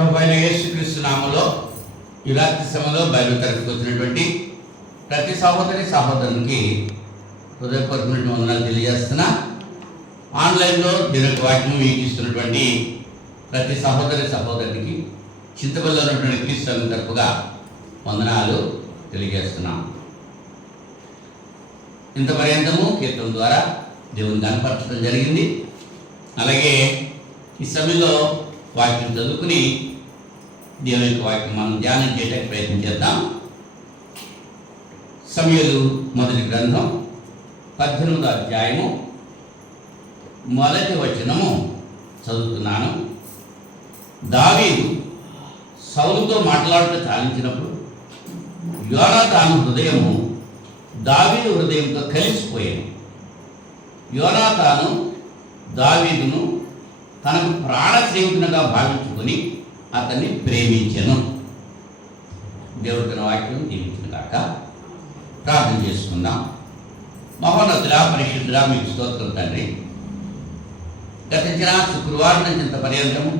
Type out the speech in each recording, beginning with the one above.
ప్రభు అయిన యేసుక్రీస్తు నామములో ఈ రాత్రి సమయంలో బైబిల్ తరగతికి వచ్చినటువంటి ప్రతి సహోదరి సహోదరునికి హృదయపూర్వకమైన వందనాలు తెలియజేస్తున్నా. ఆన్లైన్లో దీనికి వాక్యం వీక్షిస్తున్నటువంటి ప్రతి సహోదరి సహోదరునికి చింతపల్లిలో ఉన్నటువంటి క్రీస్తు తరపుగా వందనాలు తెలియజేస్తున్నాం. ఇంత పర్యంతము కీర్తన ద్వారా దేవుని కనపరచడం జరిగింది. అలాగే ఈ సమయంలో వాక్యం చదువుకుని దేవుని యొక్క వాక్యం మనం ధ్యానం చేయడానికి ప్రయత్నం చేద్దాం. సమూయేలు మొదటి గ్రంథం 18వ అధ్యాయము మొదటి వచనము చదువుతున్నాను. దావీదు సౌలుతో మాట్లాడుతూ చాలించినప్పుడు యోనాతాను హృదయము దావీదు హృదయంతో కలిసిపోయాను. యోనాతాను దావీదును తనకు ప్రాణ స్నేహితునిగా భావించుకొని అతన్ని ప్రేమించెను. దేవుడు తన వాక్యం దీవించిన కాక ప్రార్థన చేసుకుందాం. మహోన్నతుడా పరిశుద్ధుడా మీకు స్తోత్రం తండ్రి. గతించిన శుక్రవారం నుంచి ఇంత పర్యంతము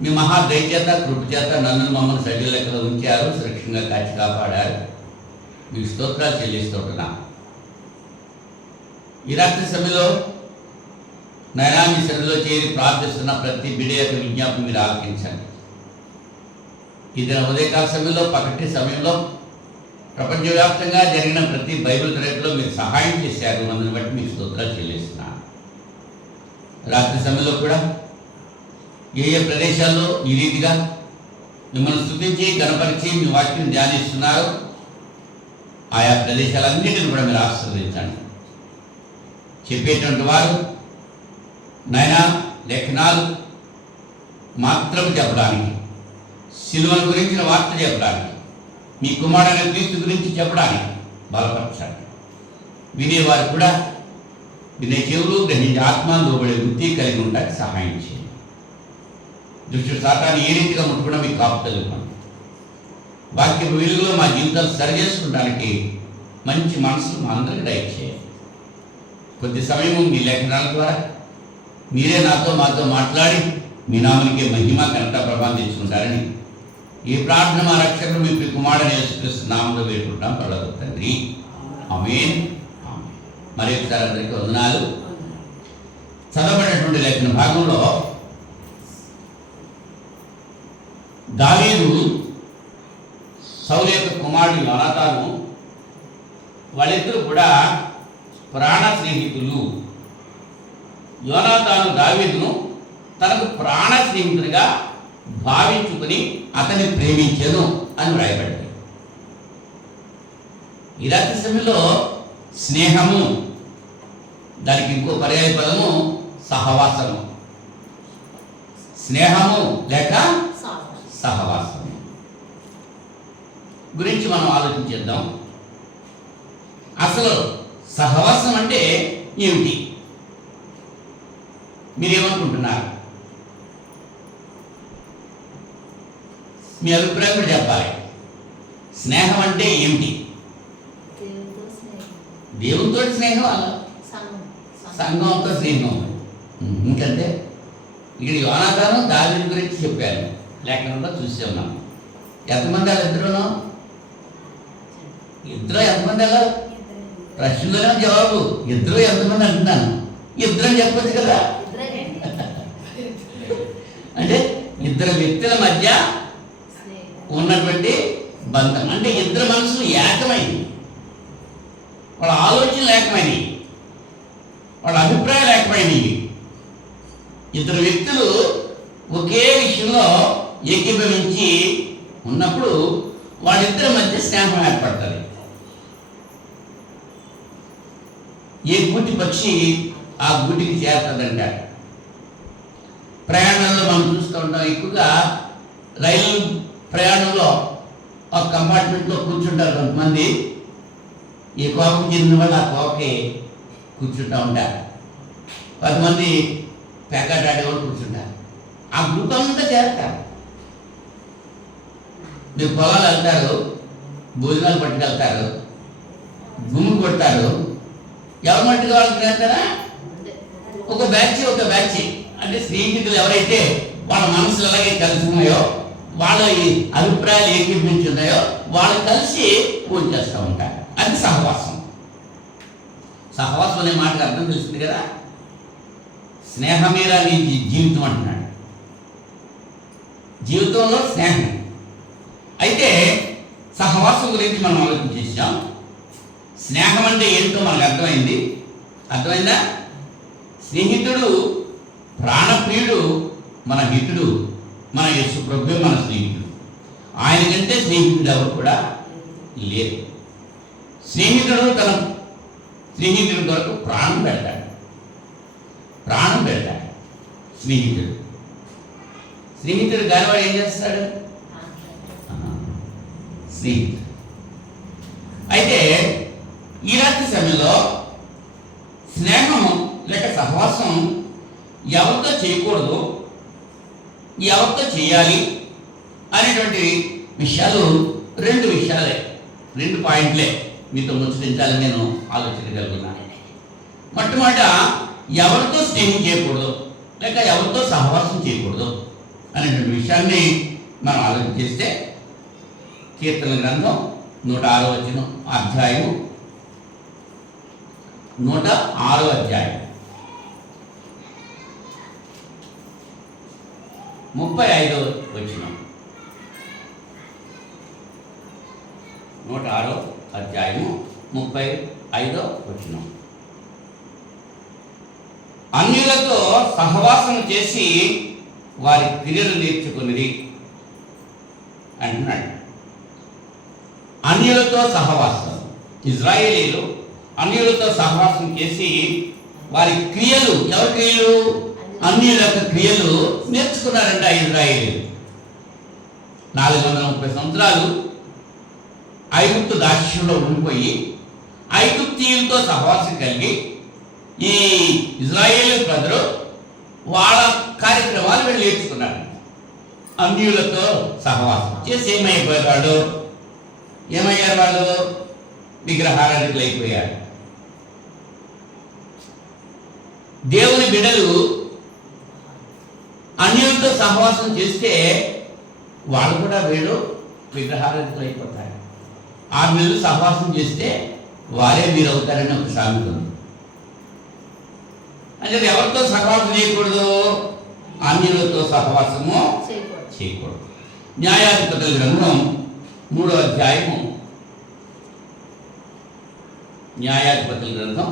మీ మహాదయచేత కృపచేత నన్ను మమ్మల్ని సజీవ లెక్కలో ఉంచారు, సురక్షంగా కాచి కాపాడారు. మీకు స్తోత్రాలు చెల్లిస్తుంటున్నా. ఈ రాత్రి సమయంలో నైనా మీ సన్నిధిలో చేరి ప్రార్థిస్తున్న ప్రతి బిడ్డ యొక్క విజ్ఞాపన మీరు ఆలకించండి. ఈ దిన ఉదయకాల సమయంలో పగటి సమయంలో ప్రపంచవ్యాప్తంగా జరిగిన ప్రతి బైబిల్ తరగతిలో మీరు సహాయం చేశారు. అందుని బట్టి మీకు స్తోత్రాలు చెల్లిస్తున్నాను. రాత్రి సమయంలో కూడా ఏ ఏ ప్రదేశాల్లో ఈ రీతిగా మిమ్మల్ని స్తుతించి గణపరిచి మీ వాక్యం ధ్యానిస్తున్నారు, ఆయా ప్రదేశాలన్నింటిని కూడా మీరు ఆశీర్వదించండి. చెప్పేటువంటి వారు నాయనా లేఖనాలు మాత్రం చెప్పడానికి, సిలువను గురించిన వార్త చెప్పడానికి, మీ కుమారుడైన క్రీస్తు గురించి చెప్పడానికి బలపరచండి. వినేవారు కూడా వినే చెవులు గ్రహించే ఆత్మ లోబడే వృత్తి కలిగి ఉండడానికి సహాయం చేయండి. దుష్టుడు సాతాను ఏ రీతిగా ముట్టుకుండా మీకు కాపుదలు ఇవ్వండి. వాక్య వెలుగులో మా జీవితాలు సరి చేసుకోవడానికి మంచి మనసులు మా అందరికీ దయచేయండి. కొద్ది సమయం మీ లేఖనాల ద్వారా మీరే మాతో మాట్లాడి మీ నామనికే మహిమ ఘనత ప్రభావం తెచ్చుకుంటారని ఈ ప్రార్థన మా రక్షకుడు మీ కుమారుడైన యేసుక్రీస్తు నామములో వేడుకుంటాం పరలోక తండ్రి. ఆమేన్. మరి ఒకసారి అందరికీ వందనాలు. చదవబడినటువంటి లేఖన భాగంలో దావీదు సౌలు యొక్క కుమారుడు యోనాతాను వాళ్ళిద్దరూ కూడా ప్రాణ స్నేహితులు. యోనాతాను దావీదును తనకు ప్రాణ స్నేహితునిగా భావించుకుని అతన్ని ప్రేమించెను అని వ్రాయబడింది. ఈ రాత్రి సమయంలో స్నేహము, దానికి ఇంకో పర్యాయ పదము సహవాసము. స్నేహము లేక సహవాసము గురించి మనం ఆలోచించేద్దాం. అసలు సహవాసం అంటే ఏమిటి? మీరేమనుకుంటున్నారు? మీ అభిప్రాయం కూడా చెప్పాలి. స్నేహం అంటే ఏమిటి? దేవునితో స్నేహం, అలా సంఘంతో స్నేహం. ఇంకంటే ఇక్కడ యోనాతాను దావీదు గురించి చెప్పాను, లేఖనంలో చూసి ఉన్నాం. ఎంతమంది వాళ్ళు ఇద్దరును? ఇద్దరు ఎంతమంది అలా? ప్రశ్నలోనే జవాబు ఇద్దరు ఎంతమంది అంటున్నాను. ఇద్దరు అని చెప్పచ్చు కదా. అంటే ఇద్దరు వ్యక్తుల మధ్య ఉన్నటువంటి బంధం, అంటే ఇద్దరు మనసులు ఏకమైంది, వాళ్ళ ఆలోచనలు ఏకమైనవి, వాళ్ళ అభిప్రాయాలు ఏకమైనవి. ఇద్దరు వ్యక్తులు ఒకే విషయంలో ఏకీభవించి ఉన్నప్పుడు వాళ్ళిద్దరి మధ్య స్నేహం ఏర్పడుతుంది. ఏ గూటి పక్షి ఆ గూటికి చేరుతుందంట. ప్రయాణంలో మనం చూస్తూ ఉంటాం, ఎక్కువగా రైలు ప్రయాణంలో ఒక కంపార్ట్మెంట్లో కూర్చుంటారు కొంతమంది. ఈ కోపకి చెందిన వాళ్ళు ఆ కోపకి కూర్చుంటూ ఉంటారు. కొంతమంది ప్యాకెట్ ఆడేవాళ్ళు కూర్చుంటారు. ఆ గ్రూప్ అంతా చేస్తారు. మీరు పొలాలు వెళ్తారు, భోజనాలు పట్టుకెళ్తారు, గుమ్ము కొడతారు, ఎవరి మట్టుకు వాళ్ళకి చేస్తారా? ఒక బ్యాచ్ అంటే స్నేహితులు ఎవరైతే వాళ్ళ మనసులు ఎలాగే కలిసి ఉన్నాయో, వాళ్ళ ఈ అభిప్రాయాలు ఏకీభవించి ఉన్నాయో వాళ్ళు కలిసి పూజ చేస్తూ ఉంటారు. అది సహవాసం. సహవాసం అనే మాటకు అర్థం తెలిసింది కదా. స్నేహమేరా నీ జీవితం అంటున్నాడు. జీవితంలో స్నేహం. అయితే సహవాసం గురించి మనం ఆలోచన చేసాం. స్నేహం అంటే ఏంటో మనకు అర్థమైందా? స్నేహితుడు, ప్రాణప్రియుడు, మన హితుడు, మన యేసు ప్రభువే మన స్నేహితుడు. ఆయన కంటే స్నేహితుడు ఎవరు కూడా లేరు. స్నేహితుడు తన స్నేహితుడి కొరకు ప్రాణం పెడతాడు. స్నేహితుడు గాలివాడు ఏం చేస్తాడు? స్నేహితుడు. అయితే ఈ రాత్రి సమయంలో స్నేహం లేక సహవాసం ఎవరితో చేయకూడదు, ఎవరితో చేయాలి అనేటువంటి విషయాలు రెండు పాయింట్లే మీతో ముచ్చటించాలని నేను ఆలోచించగలుగుతున్నాను. మొట్టమొదట ఎవరితో స్నేహం చేయకూడదు లేక ఎవరితో సహవాసం చేయకూడదు అనేటువంటి విషయాన్ని మనం ఆలోచన చేస్తే, కీర్తన గ్రంథం 106వ అధ్యాయం 106వ అధ్యాయం 35వ వచనం. 106వ అధ్యాయము 35వ వచనం. అన్యులతో సహవాసం చేసి వారి క్రియలు నేర్చుకున్నది అంటున్నాడు. అన్యులతో సహవాసం, ఇజ్రాయేలీలు అన్యులతో సహవాసం చేసి వారి క్రియలు, ఎవరి క్రియలు? అన్యుల యొక్క క్రియలు నేర్చుకున్నారంట ఇజ్రాయేలీలు. 430 సంవత్సరాలు ఐగుప్తు దాస్యంలో ఉండిపోయి ఐగుప్తీయులతో సహవాసం కలిగి ఈ ఇజ్రాయేలు ప్రజలు వాళ్ళ కార్యక్రమాలు వీళ్ళు నేర్చుకున్నారు. అన్యులతో సహవాసం చేసి ఏమయ్యారు వాళ్ళు? విగ్రహారాధికులు అయిపోయారు. దేవుని బిడ్డలు అన్యులతో సహవాసం చేస్తే వాళ్ళు కూడా వీళ్ళు విగ్రహారాధికులు అయిపోతారు. 6 నెలలు సహవాసం చేస్తే వారే మీరు అవుతారని ఒక సామెత ఉంది. అంటే ఎవరితో సహవాసం చేయకూడదు? అన్యులతో సహవాసము చేయకూడదు. న్యాయాధిపతుల గ్రంథం 3వ అధ్యాయము, న్యాయాధిపతుల గ్రంథం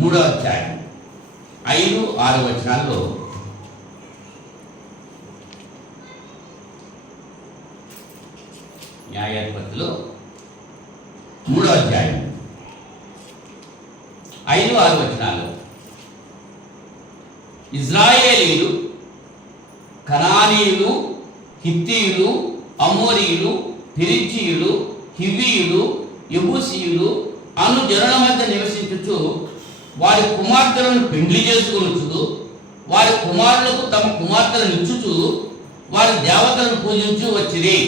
3వ అధ్యాయం 5, 6 వచనాల్లో న్యాయాధిపతులు 3వ అధ్యాయం 5, 6 వచనాలు. ఇజ్రాయేలీలు, కనానీయులు, హిత్తీయులు, అమోరీయులు, పెరిజ్జీయులు, హివ్వీయులు, యెబూసీయులు అను జనుల మధ్య నివసించుచు వారి కుమార్తెలను పెండ్లి చేసుకొనుచు వారి కుమారులకు తమ కుమార్తెలను ఇచ్చుచు వారి దేవతలను పూజించు వచ్చిరి.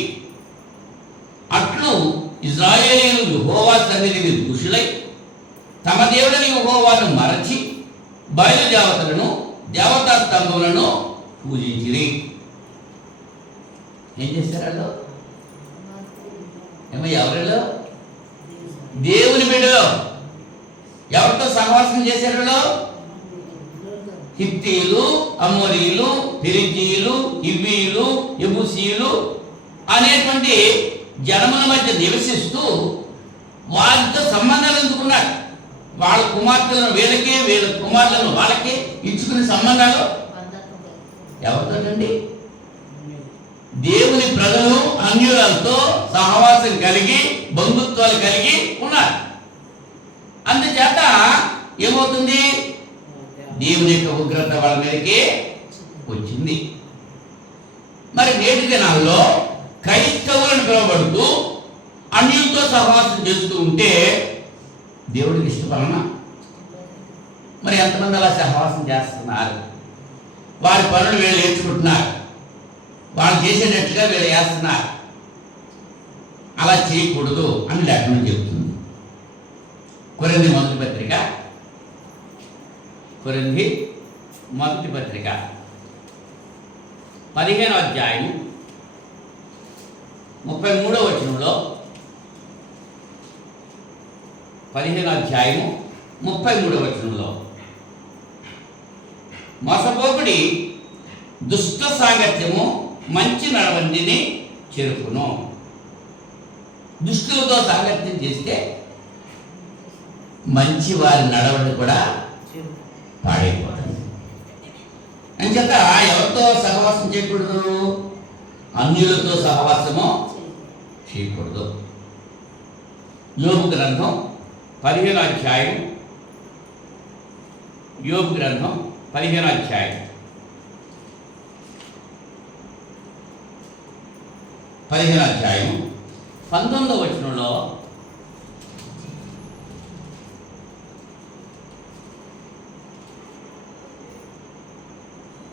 అట్లు ఇజ్రాయేలీయులు యెహోవా సన్నిధిని దూషులై తమ దేవుడని యెహోవాను మరచి బయలు దేవతలను, దేవతా స్తంభములను పూజించిరి. ఏం చేశారు? ఎవరిలో? దేవుని బిడ్డలో. ఎవరితో సహవాసం చేశారు? హిత్తీయులు, అమోరీయులు, పెరిజ్జీయులు, హివ్వీయులు, యెబూసీయులు అనేటువంటి జనముల మధ్య నివసిస్తూ వారితో సంబంధాలు ఎందుకున్నారు. వాళ్ళ కుమార్తెలను వీళ్ళకి, వీళ్ళ కుమార్తెలను వాళ్ళకి ఇచ్చుకునే సంబంధాలు ఎవరితోనండి? దేవుని ప్రజలు అన్యులతో సహవాసం కలిగి బంధుత్వాలు కలిగి ఉన్నారు. అందుచేత ఏమవుతుంది? దేవుని యొక్క ఉగ్రత వాళ్ళ మీదకి వచ్చింది. మరి నేటి దినాల్లో క్రైస్తవులను పిలువబడుతూ అన్యులతో సహవాసం చేస్తూ ఉంటే దేవుడికి ఇష్టపడనా? మరి ఎంతమంది అలా సహవాసం చేస్తున్నారు? వారి పనులు వీళ్ళు నేర్చుకుంటున్నారు, వాళ్ళు చేసేటట్టుగా వీళ్ళు చేస్తున్నారు. అలా చేయకూడదు అని లేఖనం చెబుతుంది. కొరింథీ మొదటి పత్రిక 15వ అధ్యాయం 33వ వచనంలో 15వ అధ్యాయము 33వ వచనంలో మోసపోకుడి దుష్ట సాంగత్యము మంచి నడవడిని చెరుపును. దుష్టులతో సాంగత్యం చేస్తే మంచి వారి నడవడి కూడా పాడైపోతుంది. అంచేత ఎవరితో సహవాసం చేయకూడదు? అన్యులతో సహవాసము చేయకూడదు. యోబు గ్రంథం 15వ అధ్యాయం, యోబు గ్రంథం 15వ అధ్యాయం 19వ వచనంలో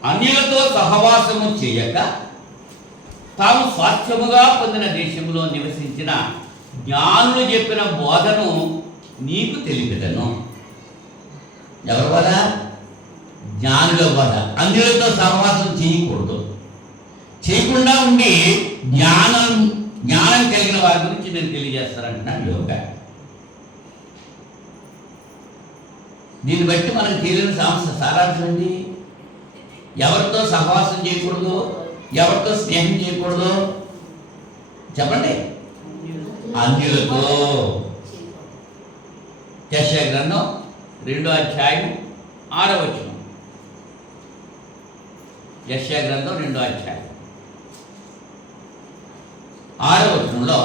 అన్యులతో సహవాసము చేయక తాము స్వాస్థ్యముగా పొందిన దేశంలో నివసించిన జ్ఞానులు చెప్పిన బోధను నీకు తెలిపెదను. ఎవరి బోధ? జ్ఞానుల బోధ. అన్యులతో సహవాసం చేయకూడదు. చేయకుండా ఉండి జ్ఞానం కలిగిన వారి గురించి నేను తెలియజేస్తానంటున్నాను యోగ. దీన్ని బట్టి మనకు తెలియని సారాంశం అండి. ఎవరితో సహవాసం చేయకూడదు, ఎవరితో స్నేహం చేయకూడదు చెప్పండి? అన్యులతో. యెషయా గ్రంథం 2వ అధ్యాయం 6వ వచనం. యెషయా గ్రంథం 2వ అధ్యాయం 6వ వచనంలో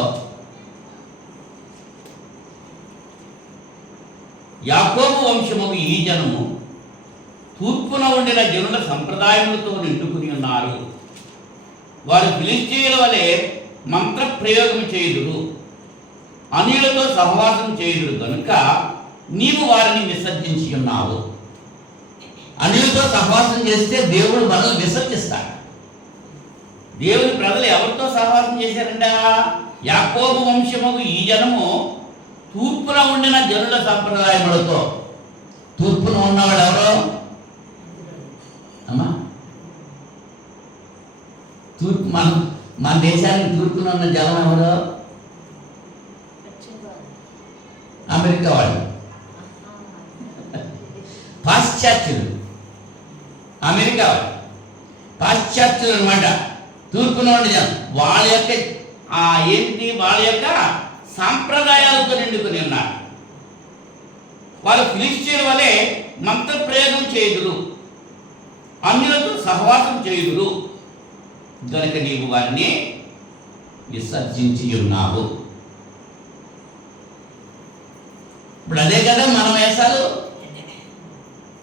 యాకోబు వంశముకు ఈ జనము తూర్పున ఉండిన జనుల సంప్రదాయములతో నిండుకుని ఉన్నారు. వారు ఫిలిష్తీయుల వలె మంత్ర ప్రయోగం చేయుదురు, అన్యులతో సహవాసం చేయుదురు కనుక నీవు వారిని విసర్జించి ఉన్నావు. అన్యులతో సహవాసం చేస్తే దేవుడు మనల్ని విసర్జిస్తాడు. దేవుని ప్రజలు ఎవరితో సహవాసం చేశారంట? యాకోబు వంశముకు ఈ జనము తూర్పున ఉండిన జనుల సంప్రదాయములతో. తూర్పున ఉన్నవాడు ఎవరో అమ్మా? తూర్పు మన దేశానికి తూర్పున ఉన్న జనం ఎవరో? అమెరికా వాళ్ళు, పాశ్చాత్యులు. అమెరికా వాళ్ళు పాశ్చాత్యులు అనమాట. తూర్పున ఉండే జనం వాళ్ళ యొక్క వాళ్ళ యొక్క సాంప్రదాయాలతో నిండుకుని ఉన్నారు. వారు ఫిలిష్తీయుల వలె మంత్ర ప్రయోగం చేయుదురు, అన్యులతో సహవాసం చేయుదురు గనుక నీవు వారిని విసర్జించి ఉన్నావు. ఇప్పుడు అదే కదా మన వేషాలు.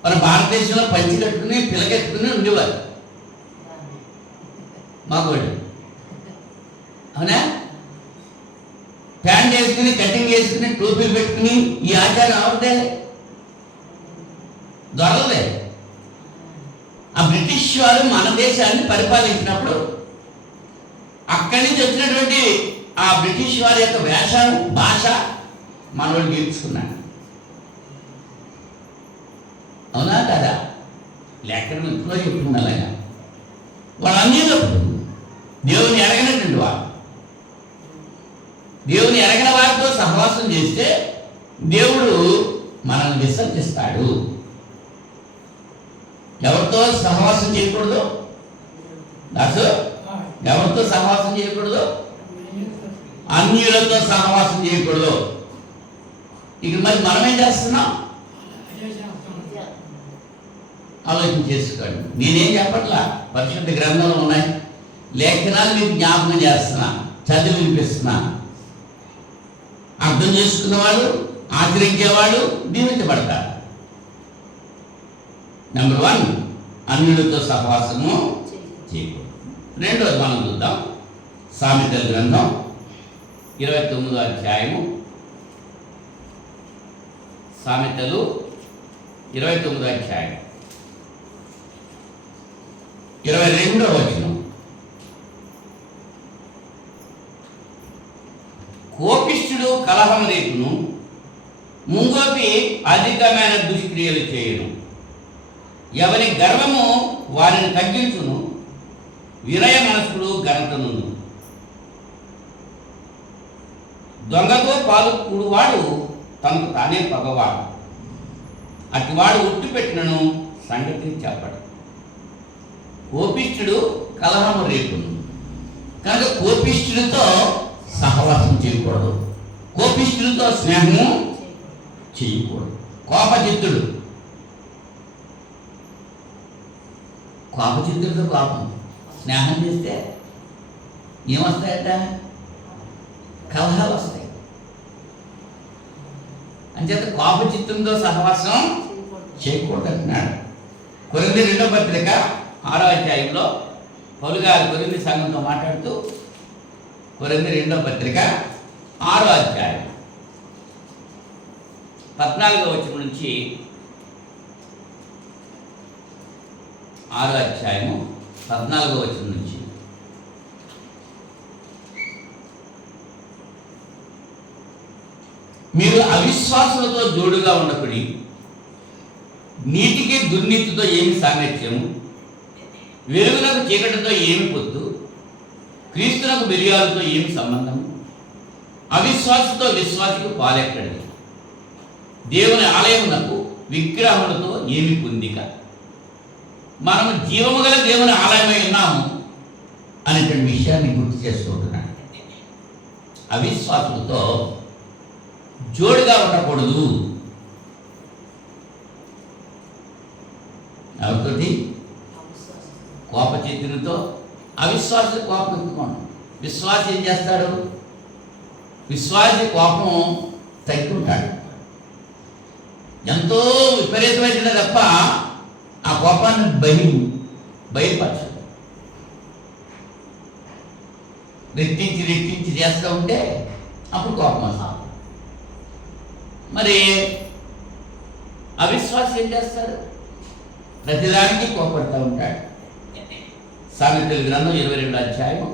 మన భారతదేశంలో పంచి కట్టుకుని పిలకెట్టుకుని ఉండేవారు మాకోళ్ళు, అవునా? ప్యాంట్ వేసుకుని, కటింగ్ వేసుకుని, టోపీలు పెట్టుకుని ఈ ఆచారం ఎవరిదే? దొరలదే. ఆ బ్రిటిష్ వారు మన దేశాన్ని పరిపాలించినప్పుడు అక్కడి నుంచి వచ్చినటువంటి ఆ బ్రిటిష్ వారి యొక్క వేషం, భాష మనోళ్ళు నేర్చుకున్నాడు. అవునా కదా? లేఖనం ఎప్పుడో చెప్తుంది అలాగా. వాళ్ళు అన్నిటప్పుడు దేవుని ఎరగనటువంటి వారు, దేవుని ఎరగిన వారితో సహవాసం చేస్తే దేవుడు మనల్ని విసర్జిస్తాడు. ఎవరితో సహవాసం చేయకూడదు? దాసు, ఎవరితో సహవాసం చేయకూడదు? అన్యులతో సహవాసం చేయకూడదు. ఇక మరి మనం ఏం చేస్తున్నాం? ఆలోచన చేసుకోండి. నేనేం చెప్పట్లా, పరిశుద్ధ గ్రంథంలో ఉన్నాయి లేఖనాలు మీకు జ్ఞాపకం చేస్తున్నా, చదివి వినిపిస్తున్నా. అర్థం చేసుకున్నవాడు, ఆచరించేవాడు దీవించబడతారు. నెంబర్ 1, అన్యులతో సహవాసము చేయకూడదు. రెండోది మనం చూద్దాం. సామెతల గ్రంథం 29వ అధ్యాయము. సామెతలు 29వ అధ్యాయం 22వ వచనం. కోపిష్ఠుడు కలహం రేపును, ముంగోపి అధికమైన దుష్క్రియలు చేయును. ఎవరి గర్వము వారిని తగ్గించును, వినయ మనస్కుడు ఘనతను. దొంగతో పాలు కూడువాడు తనకు తానే పగవాడు, అటివాడు ఉట్టి పెట్టినను సంగతి చెప్పడు. కోపిష్ఠుడు కలహము రేపును, కనుక కోపిష్ఠుడితో సహవాసం చేయకూడదు, కోపిష్ఠుడితో స్నేహము చేయకూడదు. కోపచిత్తుడు, కోపచిత్తుడితో కోపం స్నేహం చేస్తే ఏమొస్తాయట? కలహాలు వస్తాయి. అంచేత కోపచిత్తంతో సహవాసం చేయకూడదు అంటున్నాడు. కొరింథీ 2వ పత్రిక 6వ అధ్యాయంలో పౌలు గారు కొరింథీ సంఘంతో మాట్లాడుతూ, కొరింథీ 2వ పత్రిక 6వ అధ్యాయం 14వ వచనం నుంచి 6వ అధ్యాయము 14వ వచనం నుంచి, మీరు అవిశ్వాసులతో జోడుగా ఉండకుడి, నీతికి దుర్నీతితో ఏమి సాంగత్యము, వెలుగునకు చీకటితో ఏమి పొత్తు, క్రీస్తునకు బెలియాలతో ఏమి సంబంధము, అవిశ్వాసతో విశ్వాసికి పాలెక్కడిది, దేవుని ఆలయమునకు విగ్రహములతో ఏమి పొందిక, మనము జీవము గల దేవుని ఆలయమై ఉన్నాము అనేటువంటి విషయాన్ని గుర్తు చేసుకుంటున్నాడు. అవిశ్వాసులతో జోడుగా ఉండకూడదు. ఎవరితోటి? కోపచిత్తునితో. అవిశ్వాసి కోపం ఎత్తుకోండి. విశ్వాసి ఏం చేస్తాడు? విశ్వాసి కోపం తగ్గుంటాడు. ఎంతో విపరీతమైన తప్ప ఆ కోపాన్ని బయలుపరచదు. రెట్టించి చేస్తూ ఉంటే అప్పుడు కోపం వస్తుంది. మరి అవిశ్వాసి ఏం చేస్తాడు? ప్రతిదానికి కోపడుతూ ఉంటాడు. సామెతల గ్రంథం 22వ అధ్యాయం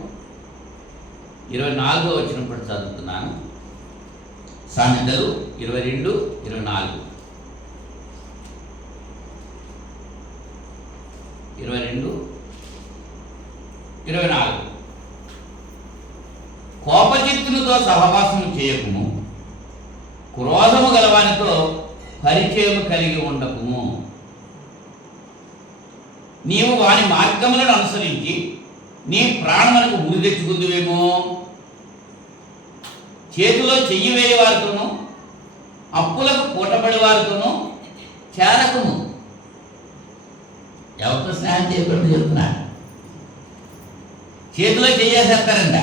24వ వచనం కూడా చదువుతున్నాను. సామెతలు 22:24. 22:24. కోపచిత్తునితో సహవాసం చేయకుము, క్రోధము గలవానితో పరిచయము కలిగి ఉండకుము. నీవు వాని మార్గములను అనుసరించి నీ ప్రాణములకు ఉరి తెచ్చుకుందువేమో. చేతిలో చెయ్యి వేయ వారితోనూ అప్పులకు పూటపడి వారితోనూ చేరకుము. ఎవరితో స్నేహం చేయకూడదు చెప్తున్నా. చేతిలో చెయ్యేసేస్తారంట,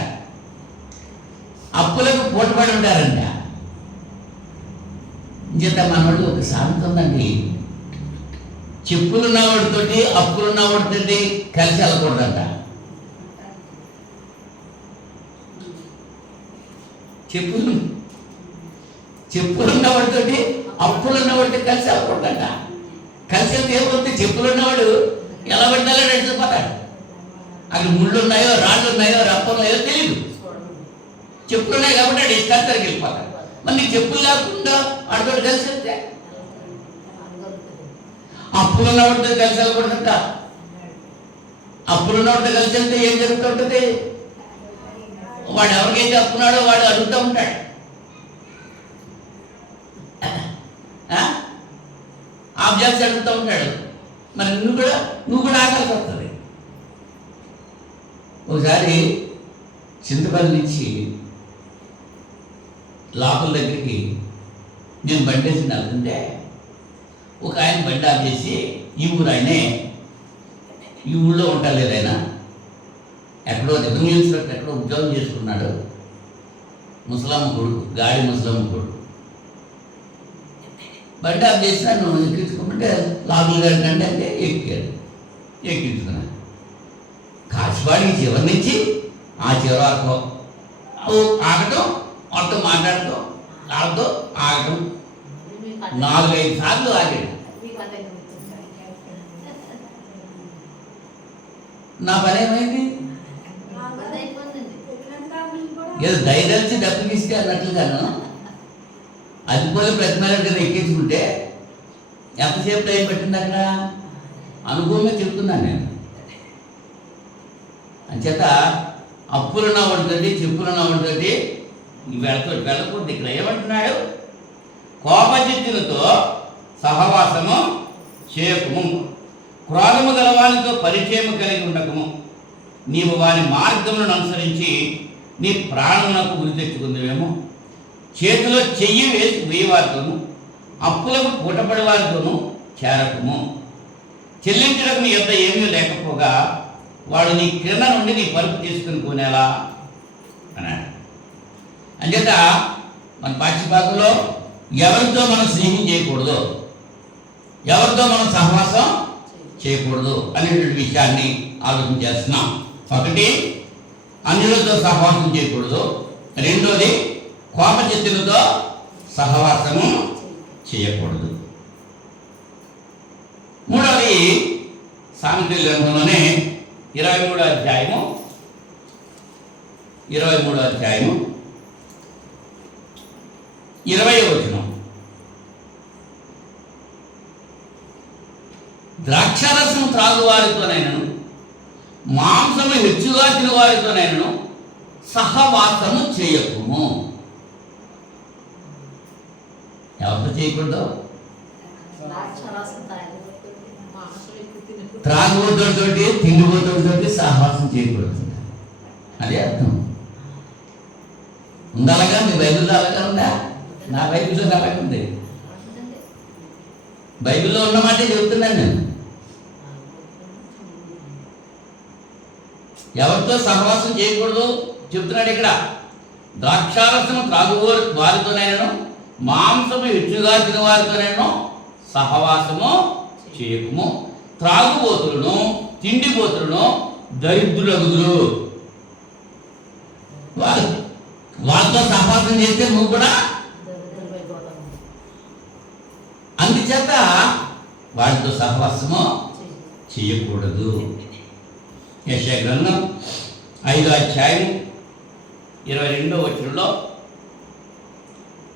అప్పులకు పూటపడి ఉంటారంట. ఇంచేత మనవాడు ఒక సామెత ఉందండి, చెప్పులున్నవాడితోటి అప్పులున్నవాడితోటి కలిసి వెళ్ళకూడదంట. చెప్పులున్నవాడితోటి అప్పులున్నవాడితో కలిసి వెళ్ళకూడదంట. కలిసి వెళ్తే ఏమవుతుంది? చెప్పులున్నవాడు ఎలా పడ్డాలో నడిచిపోతాడు. అక్కడ ముళ్ళు ఉన్నాయో రాళ్ళు ఉన్నాయో రప్పలు ఉన్నాయో తెలియదు. చెప్పులు ఉన్నాయి కాబట్టి వాడు ఇష్టానికి వెళ్ళిపోతాడు. మరి నీకు చెప్పులు లేకుండా వాడితో కలిసి వెళ్తే అప్పులున్నవాడితో కలిసి వెళ్ళకూడదంట. అప్పులున్నవాడితో కలిసి వెళ్తే ఏం జరుగుతుంటుంది? వాడు ఎవరికైతే అప్పున్నాడో వాడు అడుగుతూ ఉంటాడు. ఆబ్జెక్ట్స్ అడుగుతూ ఉంటాడు. మరి నువ్వు కూడా ఆగాల్సి వస్తుంది. ఒకసారి చింతపల్లి నుంచి లోపల దగ్గరికి నేను బండి వేసి వెళ్తుంటే ఒక ఆయన బండి ఆపేసి, ఈ ఊరు ఆయనే, ఈ ఊళ్ళో ఉండలేదు ఆయన, ఎక్కడో రెవెన్యూ ఇన్స్పెక్టర్ ఎక్కడో ఉద్యోగం చేసుకున్నాడు. ముసలమ్మ కొడుకు, గాడి ముసలమ్మ కొడుకు. బండి ఆఫ్ చేసినా నువ్వు ఎక్కించుకుంటే లాగులు గారి అంటే ఎక్కించుకున్నాను. కాచివాడికి చివరి నుంచి ఆ చివరి వరకు ఆగటం, వాళ్ళతో మాట్లాడటం, వాళ్ళతో ఆగటం 4-5 సార్లు ఆగాడు. నా పని ఏమైంది? ఏదో ధైర్యాన్ని డబ్బులు ఇస్తే అన్నట్లుగాను అది పోయి ప్రతిమేళ ఎక్కించుకుంటే ఎంతసేపు టైం పట్టింది అక్కడ? అనుభవమే చెప్తున్నాను నేను. అంచేత అప్పులున్న ఉంటుంది, చెప్పులున్న ఉంటుంది, వెళ్ళకూడదు. ఇక్కడ ఏమంటున్నాడు? కోపచిత్తులతో సహవాసము చేయకము, క్రోధము గల వానితో పరిచయము కలిగి ఉండకము. నీవు వారి మార్గములను అనుసరించి నీ ప్రాణమునకు గురి తెచ్చుకుందేమో. చేతిలో చెయ్యి వేయవారితోనూ అప్పులకు పూటపడి వారితోనూ చేరకము. చెల్లించడానికి నీ యొద్ద ఏమీ లేకపోగా వాడు నీ క్రింద నుండి నీ పరుపు తీసుకుని కొనేలా అన్నాడు. అంచేత మన పాఠ్యభాగంలో ఎవరితో మనం స్నేహం చేయకూడదు, ఎవరితో మనం సహవాసం చేయకూడదు అనేటువంటి విషయాన్ని ఆలోచన చేస్తున్నాం. ఒకటి, అన్యులతో సహవాసం చేయకూడదు. రెండోది, కోపచిత్తులతో సహవాసము చేయకూడదు. మూడవది, సామెతల గ్రంథంలోనే 23వ అధ్యాయము 20వ వచనం. ద్రాక్షారసం త్రాగువారితోనైనను మాంసము హెచ్చుగా తినువారితోనైనను సహవాసము చేయకుము. ఎవరితో చేయకూడదు? త్రాగుబోతుడితోటి, తిండిబోతుడితోటి సహవాసం చేయకూడదు. అదే అర్థం. ఉండాలగా? మీ బైబిల్లో అలాగా ఉందా? నా బైబిల్లో అలాగే ఉంది. బైబిల్లో ఉన్నమాటే చెబుతున్నాను నేను. ఎవరితో సహవాసం చేయకూడదు చెప్తున్నాడు ఇక్కడ. ద్రాక్షారసము త్రాగువారు వారితోనైనను మాంసము హెచ్చుగా తినవారితోనైనను సహవాసము చేయకము. త్రాగుబోతులను, తిండిబోతులను దరిద్రులగుదురు. వాళ్ళతో సహవాసం చేస్తే నువ్వు కూడా. అందుచేత వాటితో సహవాసము చేయకూడదు. యెషయా గ్రంథం 5వ అధ్యాయం 22వ వచనంలో,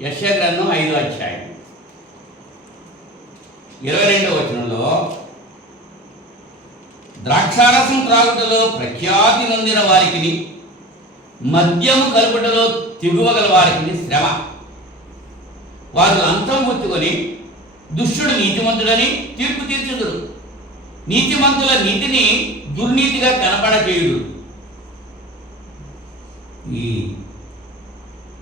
యెషయా గ్రంథం 5వ అధ్యాయం 22వ వచనంలో, ద్రాక్షారసం త్రాగుటలో ప్రఖ్యాతి నొందిన వారికి, మద్యము కలుపుటలో తెగువగల వారికి శ్రమ. వారు అంతం ముట్టుకొని దుష్టుడు నీతిమంతుడని తీర్పు తీర్చుదురు. నీతిమంతుల నీతిని దుర్నీతిగా కనపడచేయుడు. ఈ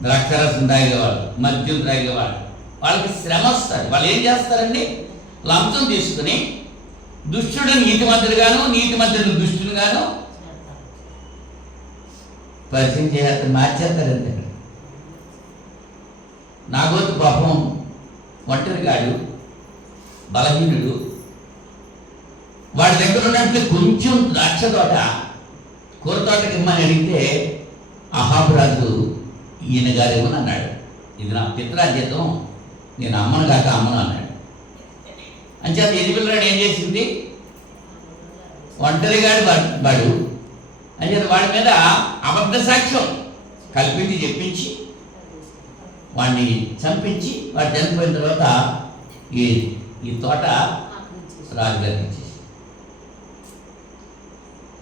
ద్రాక్షారసం తాగేవాళ్ళు, మద్యం తాగేవాళ్ళు, వాళ్ళకి శ్రమ వస్తారు. వాళ్ళు ఏం చేస్తారండి? లంచం తీసుకుని దుష్టుడు నీతిమంతుడుగాను, నీతిమంతుడు దుష్టుడుగాను పరిచయం చేస్తారు, మార్చేస్తారంటే. నాగోతు పాపం ఒంటరిగాడు, బలహీనుడు. వాడి దగ్గర ఉన్నట్లు కొంచెం ద్రాక్ష తోట, కూర తోటకి ఇమ్మని అడిగితే అహాబురాజు ఈయన గారు ఏమని అన్నాడు, ఇది నా పిత్రాజ్యతం, నేను అమ్మను కాక అమ్మను అన్నాడు. అంచేత ఎదిపిల్లడు ఏం చేసింది? ఒంటరిగాడు వాడు అంచేత వాడి మీద అబద్ధ సాక్ష్యం కల్పించి చెప్పించి వాడిని చంపించి, వాడు చనిపోయిన తర్వాత ఈ తోట రాజుగారికి ఇచ్చేసి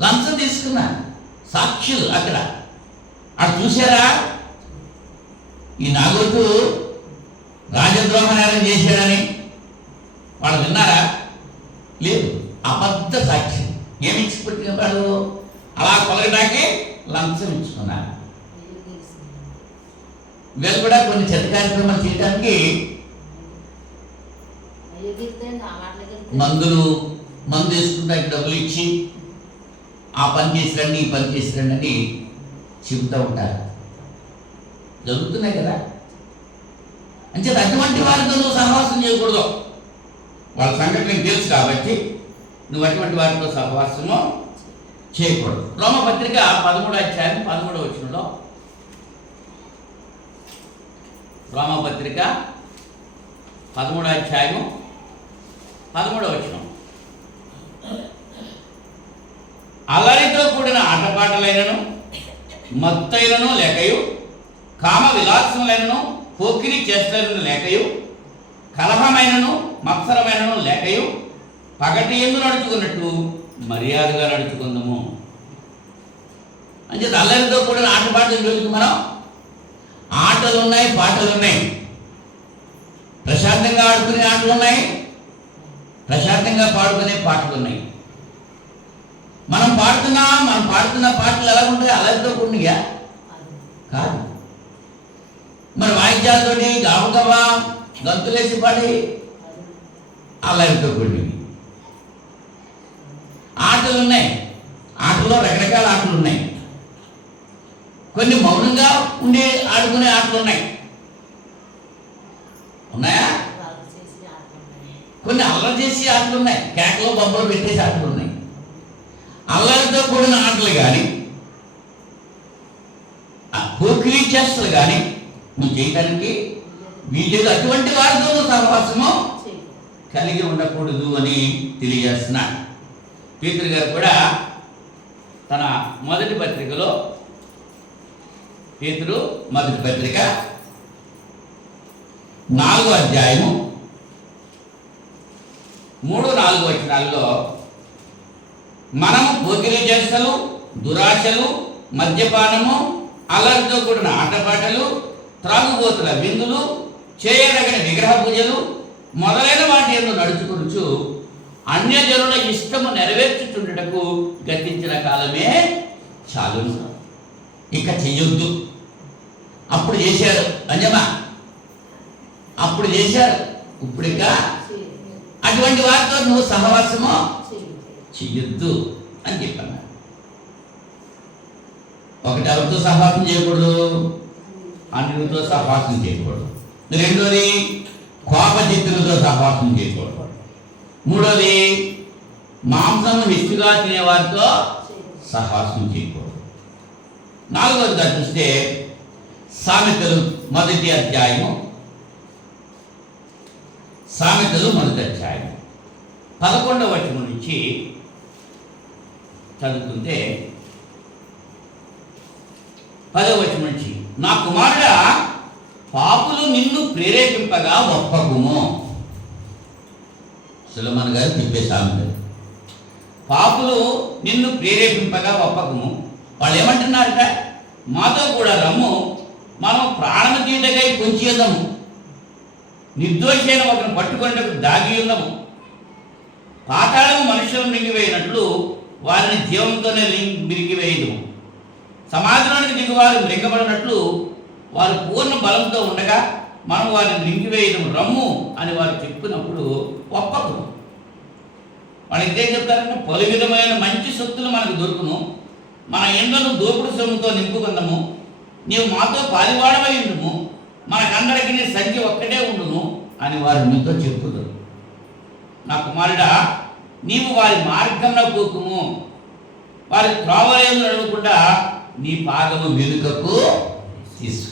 లంచం తీసుకున్నా. సాక్షులు అక్కడ చూసారా, ఈ నాగోతు రాజద్రోహ నేరం చేశాడని వాళ్ళు విన్నారా? లేదు. అబద్ధ సాక్ష్యం ఏమిచ్చి పుట్టినవాడు అలా కొలగడానికి లంచం ఇచ్చుకున్నారు. వీళ్ళు కూడా కొన్ని చెత్త కార్యక్రమాలు చేయడానికి మందు వేసుకుంటానికి డబ్బులు ఇచ్చి ఆ పని చేసిరండి, ఈ పని చేసిరండి అని చెబుతూ ఉంటారు. జరుగుతున్నాయి కదా. అంచేత అటువంటి వారితో నువ్వు సహవాసం చేయకూడదు. వాళ్ళ సంగతి నీకు తెలుసు కాబట్టి నువ్వు అటువంటి వారితో సహవాసము చేయకూడదు. రోమపత్రిక 13వ అధ్యాయం 13వ వచనంలో, రోమపత్రిక 13వ అధ్యాయం 13వ వచనం, అల్లరితో కూడిన ఆటపాటలైనను, మత్తైనను లేకయు, కామ విలాసములైనను, పోకిరి చేష్టలను లేకయు, కలహమైనను మత్సరమైనను లేకయు, పగటి యందు నడుచుకున్నట్టు మర్యాదగా నడుచుకుందాము. అంచేత అల్లరితో కూడిన ఆటపాటల జోలికి మనం ఆటలు ఉన్నాయి, పాటలు ఉన్నాయి. ప్రశాంతంగా ఆడుకునే ఆటలు ఉన్నాయి, ప్రశాంతంగా పాడుకునే పాటలు ఉన్నాయి. మనం పాడుతున్న పాటలు ఎలా ఉంటాయి? అల్లరితో కూడినయా? కాదు. మరి వాయిద్యాలతోటి గబగబా గంతులేసి పాడి అల్లరితో కూడినవి. ఆటలు ఉన్నాయి, ఆటల్లో రకరకాల ఆటలు ఉన్నాయి. కొన్ని మౌనంగా ఉండి ఆడుకునే ఆటలు ఉన్నాయి, ఉన్నాయా? కొన్ని అల్లరి చేసి ఆటలు ఉన్నాయి, కేకలో బొమ్మలు పెట్టేసి ఆటలు ఉన్నాయి. అల్లరితో కూడిన ఆటలు కానీ పోకిరీ చేష్టలు కానీ నువ్వు చేయడానికి వీలేదు. అటువంటి వారితో సహవాసము కలిగి ఉండకూడదు అని తెలియజేస్తున్నాడు. పేతురు గారు కూడా తన మొదటి పత్రికలో, పేతురు మొదటి పత్రిక 4వ అధ్యాయము 3-4 వచనాల్లో మనము పోకిరీ చేష్టలు, దురాశలు, మద్యపానము, అల్లరితో కూడిన ఆటపాటలు, త్రాగుబోతుల విందులు, చేయదగిన విగ్రహ పూజలు మొదలైన వాటి యందు నడుచుకొనుచు అన్యజనుల ఇష్టము నెరవేర్చుచుండుటకు గతించిన కాలమే చాలును, ఇక చెయ్యొద్దు. అప్పుడు చేశారు అంజమా, అప్పుడు చేశారు, ఇప్పుడు ఇక అటువంటి వారితో నువ్వు సహవాసము చెయ్యొద్దు అని చెప్పాను. ఒకటి ఎవరితో సహవాసం చేయకూడదు? అన్యులతో సహవాసం చేయకూడదు. రెండోది కోపజిత్తులతో సహవాసం చేయకూడదు. మూడోది మాంసము హెచ్చుగా తినేవారితో సహవాసం చేయకూడదు. 4వదిగా చూస్తే సామెతలు మొదటి అధ్యాయము 11వ వచనం నుంచి చదువుతుంటే 10వ వచనం నుంచి, నా కుమారుడా, పాపులు నిన్ను ప్రేరేపింపగా ఒప్పకుము. సులమన్ గారు చెప్పే సామెత. పాపులు నిన్ను ప్రేరేపింపగా ఒప్పకుము. వాళ్ళు ఏమంటున్నారట? మాతో కూడా రమ్ము, మనం ప్రాణము తీటకై పొంచేద్దాము, నిర్దోషైన ఒకరిని పట్టుకొనటకు దాగి ఉందము. పాతాళము మనుషులను మింగివేయినట్లు వారిని జీవంతోనే మిరిగివేయదము. సమాధిలోనికి దిగువారు మృంగబడినట్లు వారు పూర్ణ బలంతో ఉండగా మనం వారిని మింగివేయడం రమ్ము అని వారు చెప్పినప్పుడు ఒప్పకు. వాళ్ళు ఇదే చెప్తారంటే, పలు విధమైన మంచి సొత్తులు మనకు దొరుకును, మన ఇండ్లను దోపుడు సొమ్ముతో నింపుకుందాము, నీవు మాతో పాలివాడమై ఉండుము, మనకందరికి నీ సంఖ్య ఒక్కటే ఉండును అని వారు మీతో చెప్పుదురు. నా కుమారుడా, నీవు వారి మార్గంలో పోకుము, వారి త్రోవలేము నడవకుండా నీ పాదము వెనుకకు తీసు.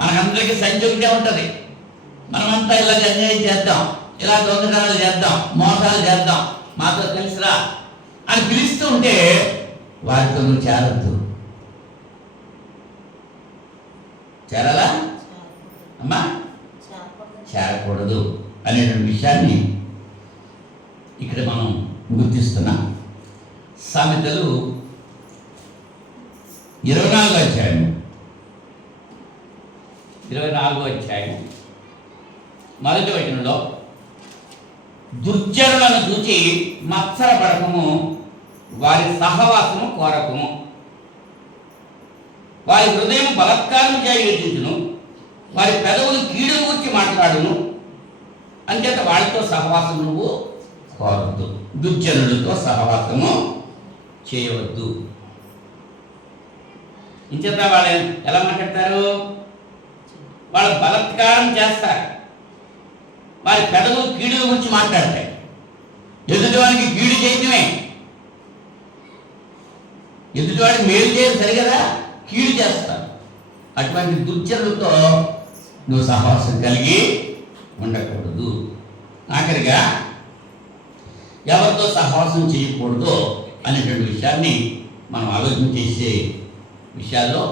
మనకందరికీ సంఖ్య ఒకటే ఉంటుంది. మనమంతా ఇలాగ అన్యాయం చేద్దాం, ఇలా దొంగతనాలు చేద్దాం, మోసాలు చేద్దాం, మాతో కలిసిరా అని పిలుస్తూ ఉంటే వారితో నువ్వు చేరద్దు. చేరాలా అమ్మా? చేరకూడదు అనేటువంటి విషయాన్ని ఇక్కడ మనం గుర్తిస్తున్నాం. సామెతలు 24వ అధ్యాయం మొదటి వచనంలో, దుర్జనులను చూచి మత్సరపడకము, వారి సహవాసము కోరకము, వారి హృదయం బలత్కారం చేయ యోచించును, వారి పెదవులు కీడు గురించి మాట్లాడును, అంచేత వాళ్ళతో సహవాసం నువ్వు కోరవద్దు, దుర్జనులతో సహవాసము చేయవద్దు. ఇంచేత వాళ్ళు ఎలా మాట్లాడతారు? వాళ్ళు బలత్కారం చేస్తారు, వారి పెదవులు కీడు గురించి మాట్లాడతాయి. ఎదుటివాడికి కీడు చేయటమే, ఎదుటివాడికి మేలు చేయరు సరిగదా, కీడు చేస్తారు. అటువంటి దుర్జనులతో నువ్వు సహవాసం కలిగి ఉండకూడదు. ఆఖరిగా ఎవరితో సహవాసం చేయకూడదు అనేటువంటి విషయాన్ని మనం ఆలోచన చేసే విషయాల్లో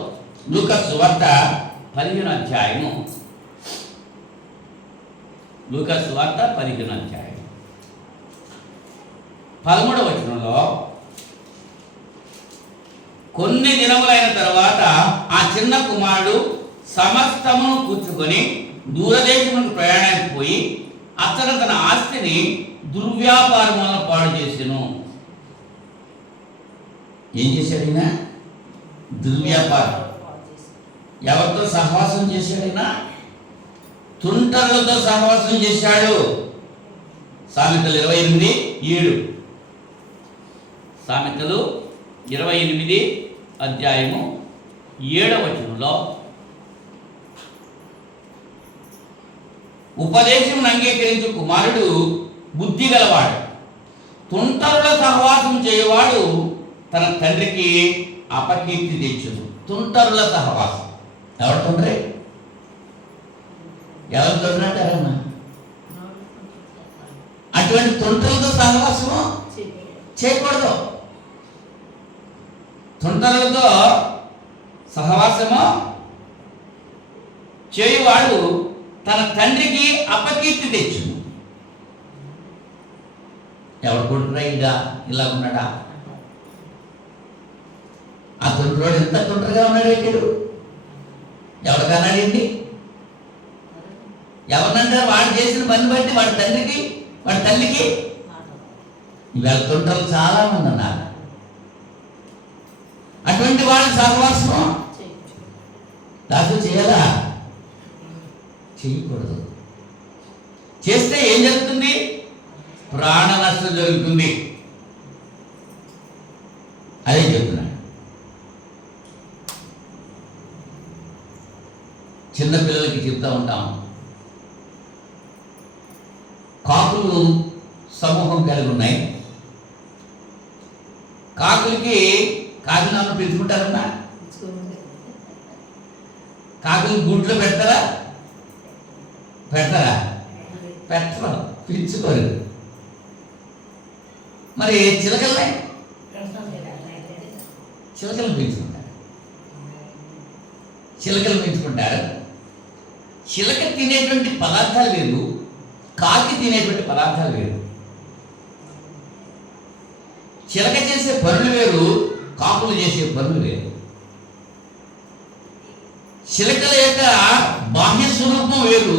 లూకా సువార్త 15వ అధ్యాయము, లూకా సువార్త 15వ అధ్యాయం 13వ వచనంలో, కొన్ని దినములైన తర్వాత ఆ చిన్న కుమారుడు సమస్తమును కూర్చుకొని దూరదేశములకు ప్రయాణానికి పోయి అతను తన ఆస్తిని దుర్వ్యాపారం వల్ల పాడు చేసెను. ఏం చేశాడైనా? దుర్వ్యాపారం. ఎవరితో సహవాసం చేశాడైనా? తుంటరులతో సహవాసం చేశాడు. సామెతలు 28:7. సామెతలు 28 అధ్యాయము 7వ వచనంలో ఉపదేశం అంగీకరించు కుమారుడు బుద్ధి గలవాడు, తుంటరుల సహవాసం చేయవాడు తన తండ్రికి అపకీర్తి తెచ్చును. తుంటరుల సహవాసం. ఎవరు తుండ్రే? ఎవరు తుండ్రంటారమ్మా? అటువంటి తుంటరులతో సహవాసము చేయకూడదు. తుంటరులతో సహవాసము చేయువాడు తన తండ్రికి అపకీర్తి తెచ్చును. ఎవడు కొడుకురా ఇదా ఇలా ఉన్నాడా? ఆ తుంటరోడు ఎంత తుంటరుగా ఉన్నాడు ఏంటి? ఎవరికన్నాడండి? ఎవరినంటారు? వాడు చేసిన పని బట్టి వాడి తండ్రికి వాడి తల్లికి. ఇవాళ తుంటలు చాలా మంది ఉన్నారు. అటువంటి వాళ్ళకి సహవాసం దాసు చేయాలా? చేయకూడదు. చేస్తే ఏం జరుగుతుంది? ప్రాణ నష్టం జరుగుతుంది. అదే చెప్తున్నాడు. చిన్నపిల్లలకి చెప్తా ఉంటాం, కాకులు సమూహం కలిగి ఉన్నాయి. కాకులను పెంచుకుంటారన్నా? కాకులు గుడ్లు పెడతారా? పెట్టరు, పెంచుకోరు. మరి చిలకలు పెంచుకుంటారు. చిలక తినేటువంటి పదార్థాలు వేరు, కాకి తినేటువంటి పదార్థాలు వేరు. చిలక చేసే పనులు వేరు, కాకులు చేసే పనులు వేరు. చిలకల యొక్క బాహ్య స్వరూపం వేరు,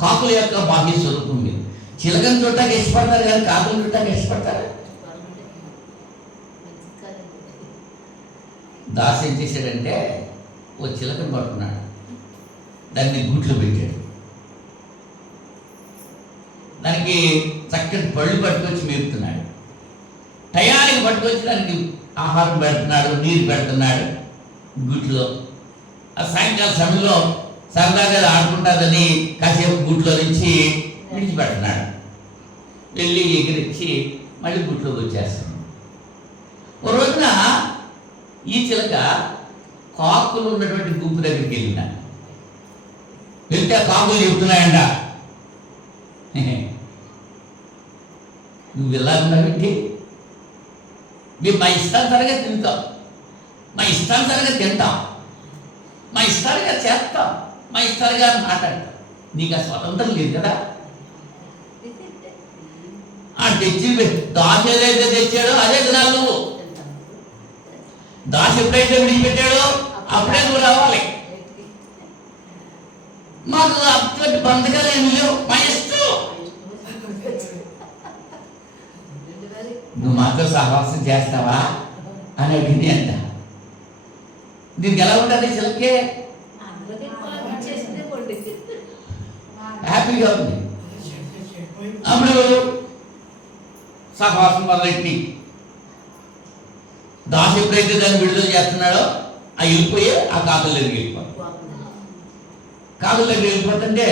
కాకుల యొక్క బాహ్య స్వరూపం వేరు. చిలకను చూడటానికి ఇష్టపడతారు కానీ కాకులు చూడటానికి ఇష్టపడతారు. దాసు ఏం చేశాడంటే ఓ చిలకను పట్టుకున్నాడు, దాన్ని గుట్లు పెట్టాడు. దానికి చక్కటి పళ్ళు పట్టుకొచ్చి మేపుతున్నాడు. టయానికి పట్టుకొచ్చి దానికి ఆహారం పెడుతున్నాడు, నీరు పెడుతున్నాడు గుట్లో. ఆ సాయంకాల సమయంలో సరదాగా ఆడుకుంటారని కాసేపు గుట్లో నుంచి విడిచిపెడుతున్నాడు. వెళ్ళి ఎగిరించి మళ్ళీ గుట్లోకి వచ్చేస్తాడు. ఓ రోజున ఈ చిలక కాకులు ఉన్నటువంటి గుంపు దగ్గరికి వెళ్ళినాడు. వెళ్తే ఆ కాకులు చెప్తున్నాయంట, నువ్వు ఎలా ఉన్నావేంటి? మేము మా ఇష్టానుసారంగా తింటాం, మా ఇష్టానుసారంగా తింటాం, మా ఇష్టాలుగా చేస్తాం, మా ఇష్టాలుగా మాట్లాడతాం. నీకు ఆ స్వతంత్రం లేదు కదా. ఆ తెచ్చి దాసు ఏదైతే తెచ్చాడో అదే తినాలి నువ్వు. దాసు ఎప్పుడైతే విడిచిపెట్టాడో అప్పుడే నువ్వు రావాలి. మాకు అటువంటి బంధకాలు ఏమి లేవు, మా ఇష్టం. నువ్వు మాతో సహవాసం చేస్తావా అని అడిగింది అంట. దీనికి ఎలా ఉంటుంది? చిలకే హ్యాపీగా ఉంది. అప్పుడు సహవాసం మొదలెట్టి దాసు ఎప్పుడైతే దాన్ని విడుదల చేస్తున్నాడో ఆ వెళ్ళిపోయి ఆ కాకుల దగ్గరికి వెళ్ళిపోతాడు. కాకుల దగ్గర వెళ్ళిపోతుంటే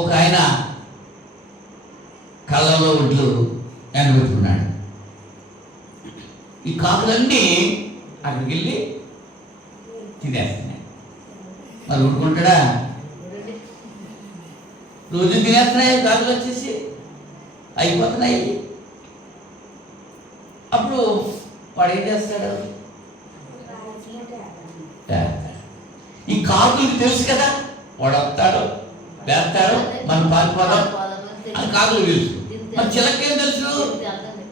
ఒక ఆయన కళ్ళలో ఒడ్లు ఎండబెట్టుకున్నాడు. ఈ కాకులన్నీ అక్కడికి వెళ్ళి తినేస్తున్నాయి. మరి ఊరుకుంటాడా? రోజు తినేస్తున్నాయి కాకులు వచ్చేసి, అయిపోతున్నాయి. అప్పుడు వాడు ఏం చేస్తాడు? ఈ కాకులకి తెలుసు కదా, వాడు వస్తాడు, వేస్తాడు, మనం పారిపోదాం అని కాకులు తెలుసు. మరి చిలకేం తెలుసు?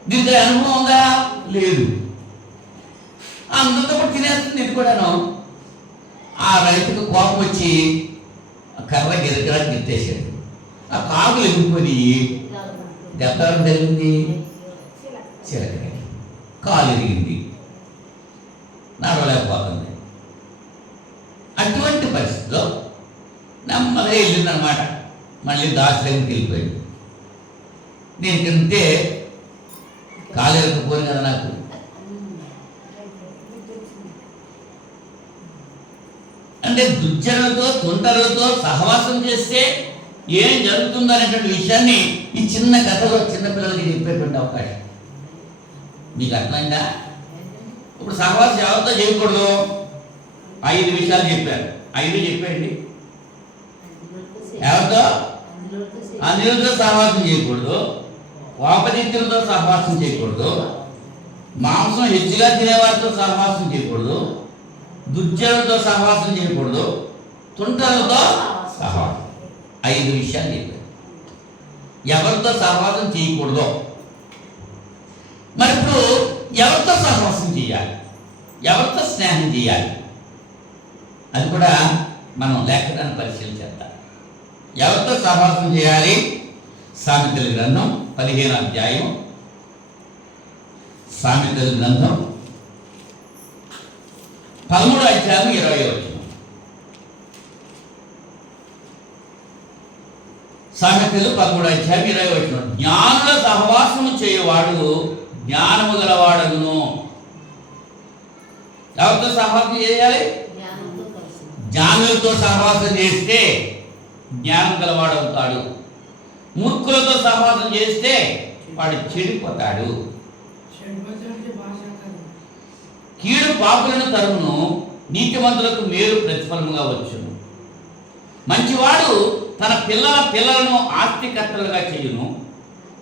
దీనికి అనుభవం ఉందా? లేదు. అందరితో కూడా తినేస్తుంది ఇది కూడాను. ఆ రైతుకు కోపం వచ్చి కర్ర గిరగిరా ఎత్తేసాడు. ఆ కాకులు ఎగిరిపోయి దెబ్బరం జరిగింది, చిలక కాలు ఎరిగింది, నడవలేకపోతుంది. అటువంటి పరిస్థితిలో నెమ్మదిగా వెళ్ళిందనమాట. మళ్ళీ దాచులోకి వెళ్ళిపోయింది. నేను తింటే కాలు ఎరకపోను కదా నాకు. అంటే దుర్జనులతో తుంటలతో సహవాసం చేస్తే ఏం జరుగుతుందో అనేటువంటి విషయాన్ని ఈ చిన్న కథలో చిన్నపిల్లలకి చెప్పేటువంటి అవకాశం మీకు అర్థమైందా? ఇప్పుడు సహవాసం ఎవరితో చేయకూడదు? 5 విషయాలు చెప్పారు. 5 చెప్పండి. ఎవరితో? అన్యులతో సహవాసం చేయకూడదు, కోపదిత్యులతో సహవాసం చేయకూడదు, మాంసం హెచ్చుగా తినేవారితో సహవాసం చేయకూడదు, దుర్జనులతో సహవాసం చేయకూడదు, తుంటలతో సహవాసం. 5 విషయాలు చెప్పారు. ఎవరితో సహవాసం చేయకూడదు. మరి ఇప్పుడు ఎవరితో సహవాసం చేయాలి, ఎవరితో స్నేహం చేయాలి, అది కూడా మనం లేఖనాన్ని పరిశీలించేద్దాం. ఎవరితో సహవాసం చేయాలి? సామెతల గ్రంథం 15వ అధ్యాయం. సామెతల గ్రంథం 13వ అధ్యాయం 20వ వచనం. సామెతలు 13వ అధ్యాయం 20వ వచనం. జ్ఞానుల సహవాసము చేయవాడు జ్ఞానము గలవాడగును. ఎవరితో సహవాసం చేయాలి? జ్ఞానులతో సహవాసం చేస్తే జ్ఞానం గలవాడవుతాడు. మూర్ఖులతో సహవాసం చేస్తే వాడు చెడిపోతాడు. కీడు పాపులను తరుమును, నీతిమంతులకు మేలు ప్రతిఫలముగా వచ్చును. మంచివాడు తన పిల్లలను ఆస్తికర్తలుగా చేయును,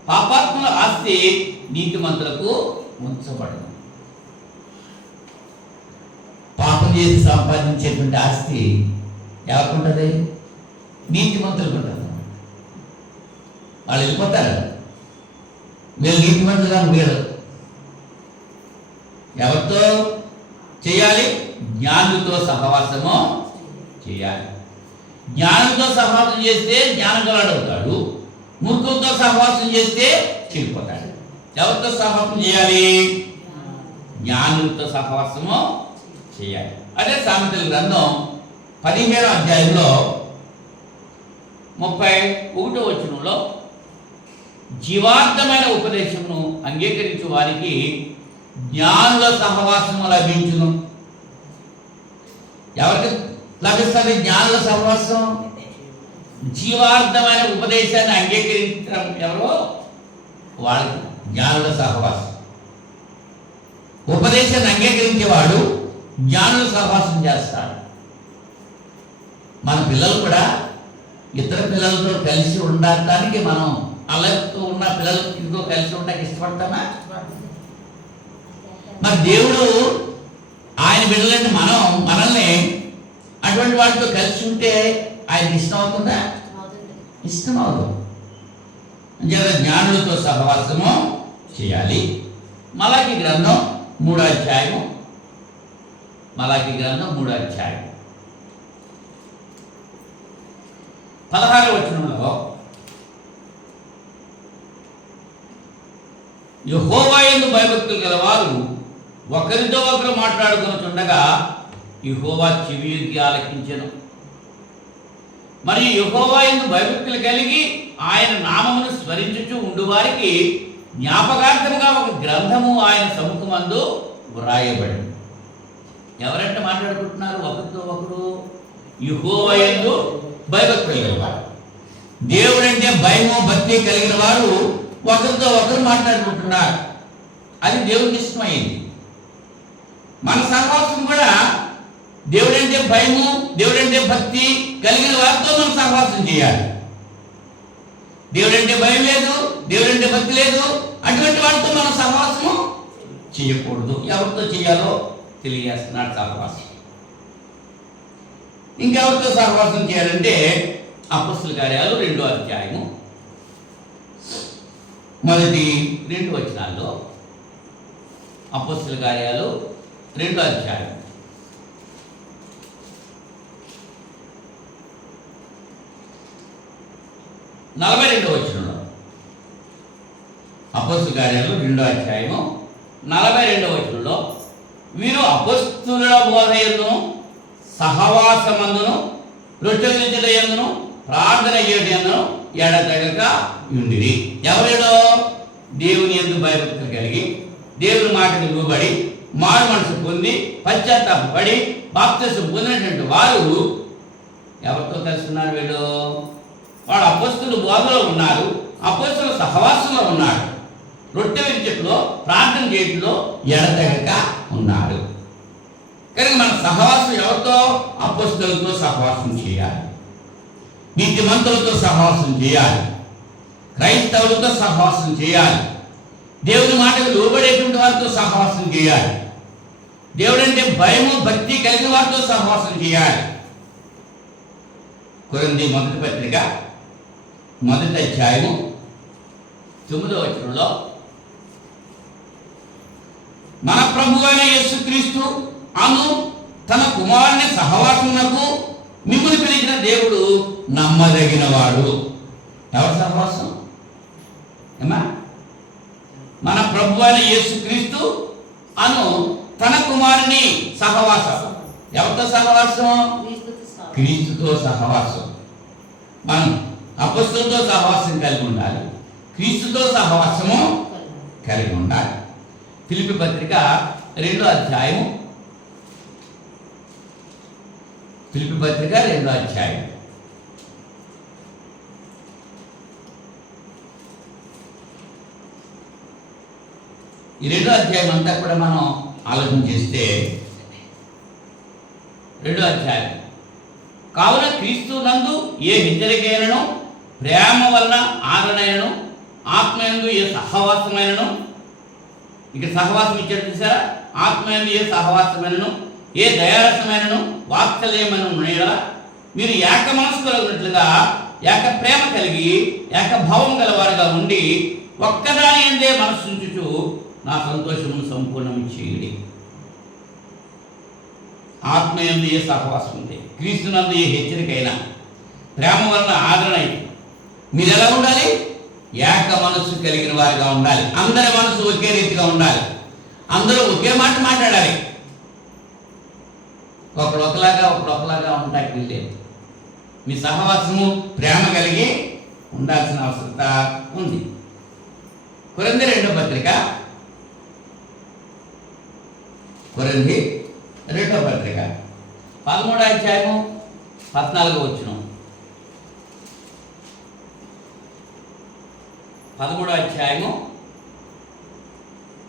పాపాత్ముల ఆస్తి నీతిమంతులకు ఉంచబడును. పాపం చేసి సంపాదించేటువంటి ఆస్తి ఎవరికి ఉంటుంది? నీతిమంతులకు ఉంటుంది. వాళ్ళు వెళ్ళిపోతారు. మీరు నీతిమంతులుగా మీరు ఎవరితో చేయాలి? జ్ఞానులతో సహవాసము చేయాలి. జ్ఞానంతో సహవాసం చేస్తే జ్ఞానం గలవాడవుతాడు. మూర్ఖులతో సహవాసం చేస్తే చెడిపోతాడు. ఎవరితో సహవాసం చేయాలి? జ్ఞానులతో సహవాసము చేయాలి. అదే సామెతల గ్రంథం 15వ అధ్యాయంలో 31వ వచనంలో జీవార్థమైన ఉపదేశమును అంగీకరించు వారికి జ్ఞానుల సహవాసము లభించును. ఎవరికి లభిస్తుంది జ్ఞానుల సహవాసం? జీవార్థమైన ఉపదేశాన్ని అంగీకరించడం ఎవరో వాళ్ళకి జ్ఞానుల సహవాసం. ఉపదేశాన్ని అంగీకరించేవాడు జ్ఞానుల సహవాసం చేస్తాడు. మన పిల్లలు కూడా ఇతర పిల్లలతో కలిసి ఉండటానికి మనం అలతో ఉన్న పిల్లలతో కలిసి ఉండడానికి ఇష్టపడతామా? మరి దేవుడు ఆయన బిడ్డలని మనల్ని అటువంటి వాటితో కలిసి ఉంటే ఆయన ఇష్టం అవుతుందా? ఇష్టం అవుతుంది. జ్ఞానులతో సహవాసము చేయాలి. మలాకి గ్రంథం 3వ అధ్యాయం. మలాకి గ్రంథం 3వ అధ్యాయం 16వ వచనంలో యెహోవా యందు భయభక్తులు గలవారు ఒకరితో ఒకరు మాట్లాడుకుంటుండగా యెహోవా చెవియొగ్గి ఆలకించెను. మరియు యెహోవా యందు భయభక్తులు కలిగి ఆయన నామమును స్మరించుచు ఉండు వారికి జ్ఞాపకార్థముగా ఒక గ్రంథము ఆయన సముఖమందు వ్రాయబడింది. ఎవరంటే మాట్లాడుకుంటున్నారు ఒకరితో ఒకరు? యెహోవా యందు భయభక్తులు గలవారు. దేవుడంటే భయము భక్తి కలిగిన వారు ఒకరితో ఒకరు మాట్లాడుకుంటున్నారు. అది దేవునికి ఇష్టమైంది. మన సహవాసం కూడా దేవుడంటే భయము, దేవుడంటే భక్తి కలిగిన వారితో మనం సహవాసం చేయాలి. దేవుడంటే భయం లేదు, దేవుడంటే భక్తి లేదు, అటువంటి వాటితో మనం సహవాసము చేయకూడదు. ఎవరితో చేయాలో తెలియజేస్తున్నాడు సహవాసం. ఇంకెవరితో సహవాసం చేయాలంటే అపొస్తలుల కార్యాలు 2వ అధ్యాయము 1-2 వచనాల్లో. అపొస్తలుల కార్యాలు 2వ అధ్యాయం 42వ వచనంలో, అపోస్తలుల కార్యాలు 2వ అధ్యాయము 42వ వచనంలో, వీరు అపోస్తలుల బోధ యందును సహవాసమందును రొట్టెలు వించుట యందును ప్రార్థన చేయడం యందును ఎడతెగక ఉండిరి. ఎవరిలో? దేవుని యందు భయభక్తులు కలిగి దేవుని మాటకు లోబడి మారు మనసు పొంది పశ్చాత్తాపడి బాప్తిసం పొందినటువంటి వారు ఎవరితో కలిసి ఉన్నారు? వీళ్ళు వాడు అపోస్తలుల బోధలో ఉన్నారు, అపోస్తలుల సహవాసంలో ఉన్నాడు, రొట్టె విరుచుటలో ప్రార్థన చేయడంలో ఎడతెగక ఉన్నారు. కనుక మన సహవాసం ఎవరితో? అపోస్తలులతో సహవాసం చేయాలి, నీతిమంతులతో సహవాసం చేయాలి, క్రైస్తవులతో సహవాసం చేయాలి, దేవుని మాటకు లోబడేటువంటి వారితో సహవాసం చేయాలి, దేవుడంటే భయము భక్తి కలిగిన వారితో సహవాసం చేయాలి. కొరింథీ మొదటి పత్రిక 1వ అధ్యాయము 9వ వచనంలో, మన ప్రభువైన యేసుక్రీస్తు అను తన కుమారుని సహవాసమునకు మిమ్మును పిలిచిన దేవుడు నమ్మదగిన వాడు. ఎవరి సహవాసం? ఏమా? మన ప్రభువైన యేసుక్రీస్తు అను తన కుమారుని సహవాసం. ఎవరితో సహవాసం? క్రీస్తుతో సహవాసం. మనం అపొస్తలులతో సహవాసం కలిగి ఉండాలి, క్రీస్తుతో సహవాసము కలిగి ఉండాలి. ఫిలిప్పీ పత్రిక 2వ అధ్యాయము, ఫిలిప్పీ పత్రిక 2వ అధ్యాయం ఈ 2వ అధ్యాయం అంతా కూడా మనం ఆలోచన చేస్తే, 2వ అధ్యాయం, కావున క్రీస్తు నందు ఏ హెచ్చరికైనను ప్రేమ వలన ఆదరణైనను ఆత్మయందు ఏ సహవాసమైనను, ఇక్కడ సహవాసం ఇచ్చాడు చూసారా, ఆత్మయందు ఏ సహవాసమైనను ఏ దయారసమైనను వాత్సల్యమైన ఉండేలా మీరు ఏక మనసు కలిగినట్లుగా ఏక ప్రేమ కలిగి ఏక భావం గలవారుగా ఉండి ఒక్కదాని ఎందే మనసు ఉంచుచు నా సంతోషమును సంపూర్ణం చేయుడి. ఆత్మయందు ఏ సహవాసం ఉంది, క్రీస్తునందు ఏ హెచ్చరికైనా, ప్రేమ వలన ఆదరణ అయితే మీరు ఎలా ఉండాలి? ఏక మనస్సు కలిగిన వారిగా ఉండాలి. అందరి మనసు ఒకే రీతిగా ఉండాలి, అందరూ ఒకే మాట మాట్లాడాలి. ఒకడు ఒకలాగా ఉండటానికి వీల్లేదు. మీ సహవాసము ప్రేమ కలిగి ఉండాల్సిన అవసరత ఉంది. కొరింథీ 2వ పత్రిక, కొరింథీ 2వ పత్రిక 13వ అధ్యాయము 14వ వచనం, 13వ అధ్యాయము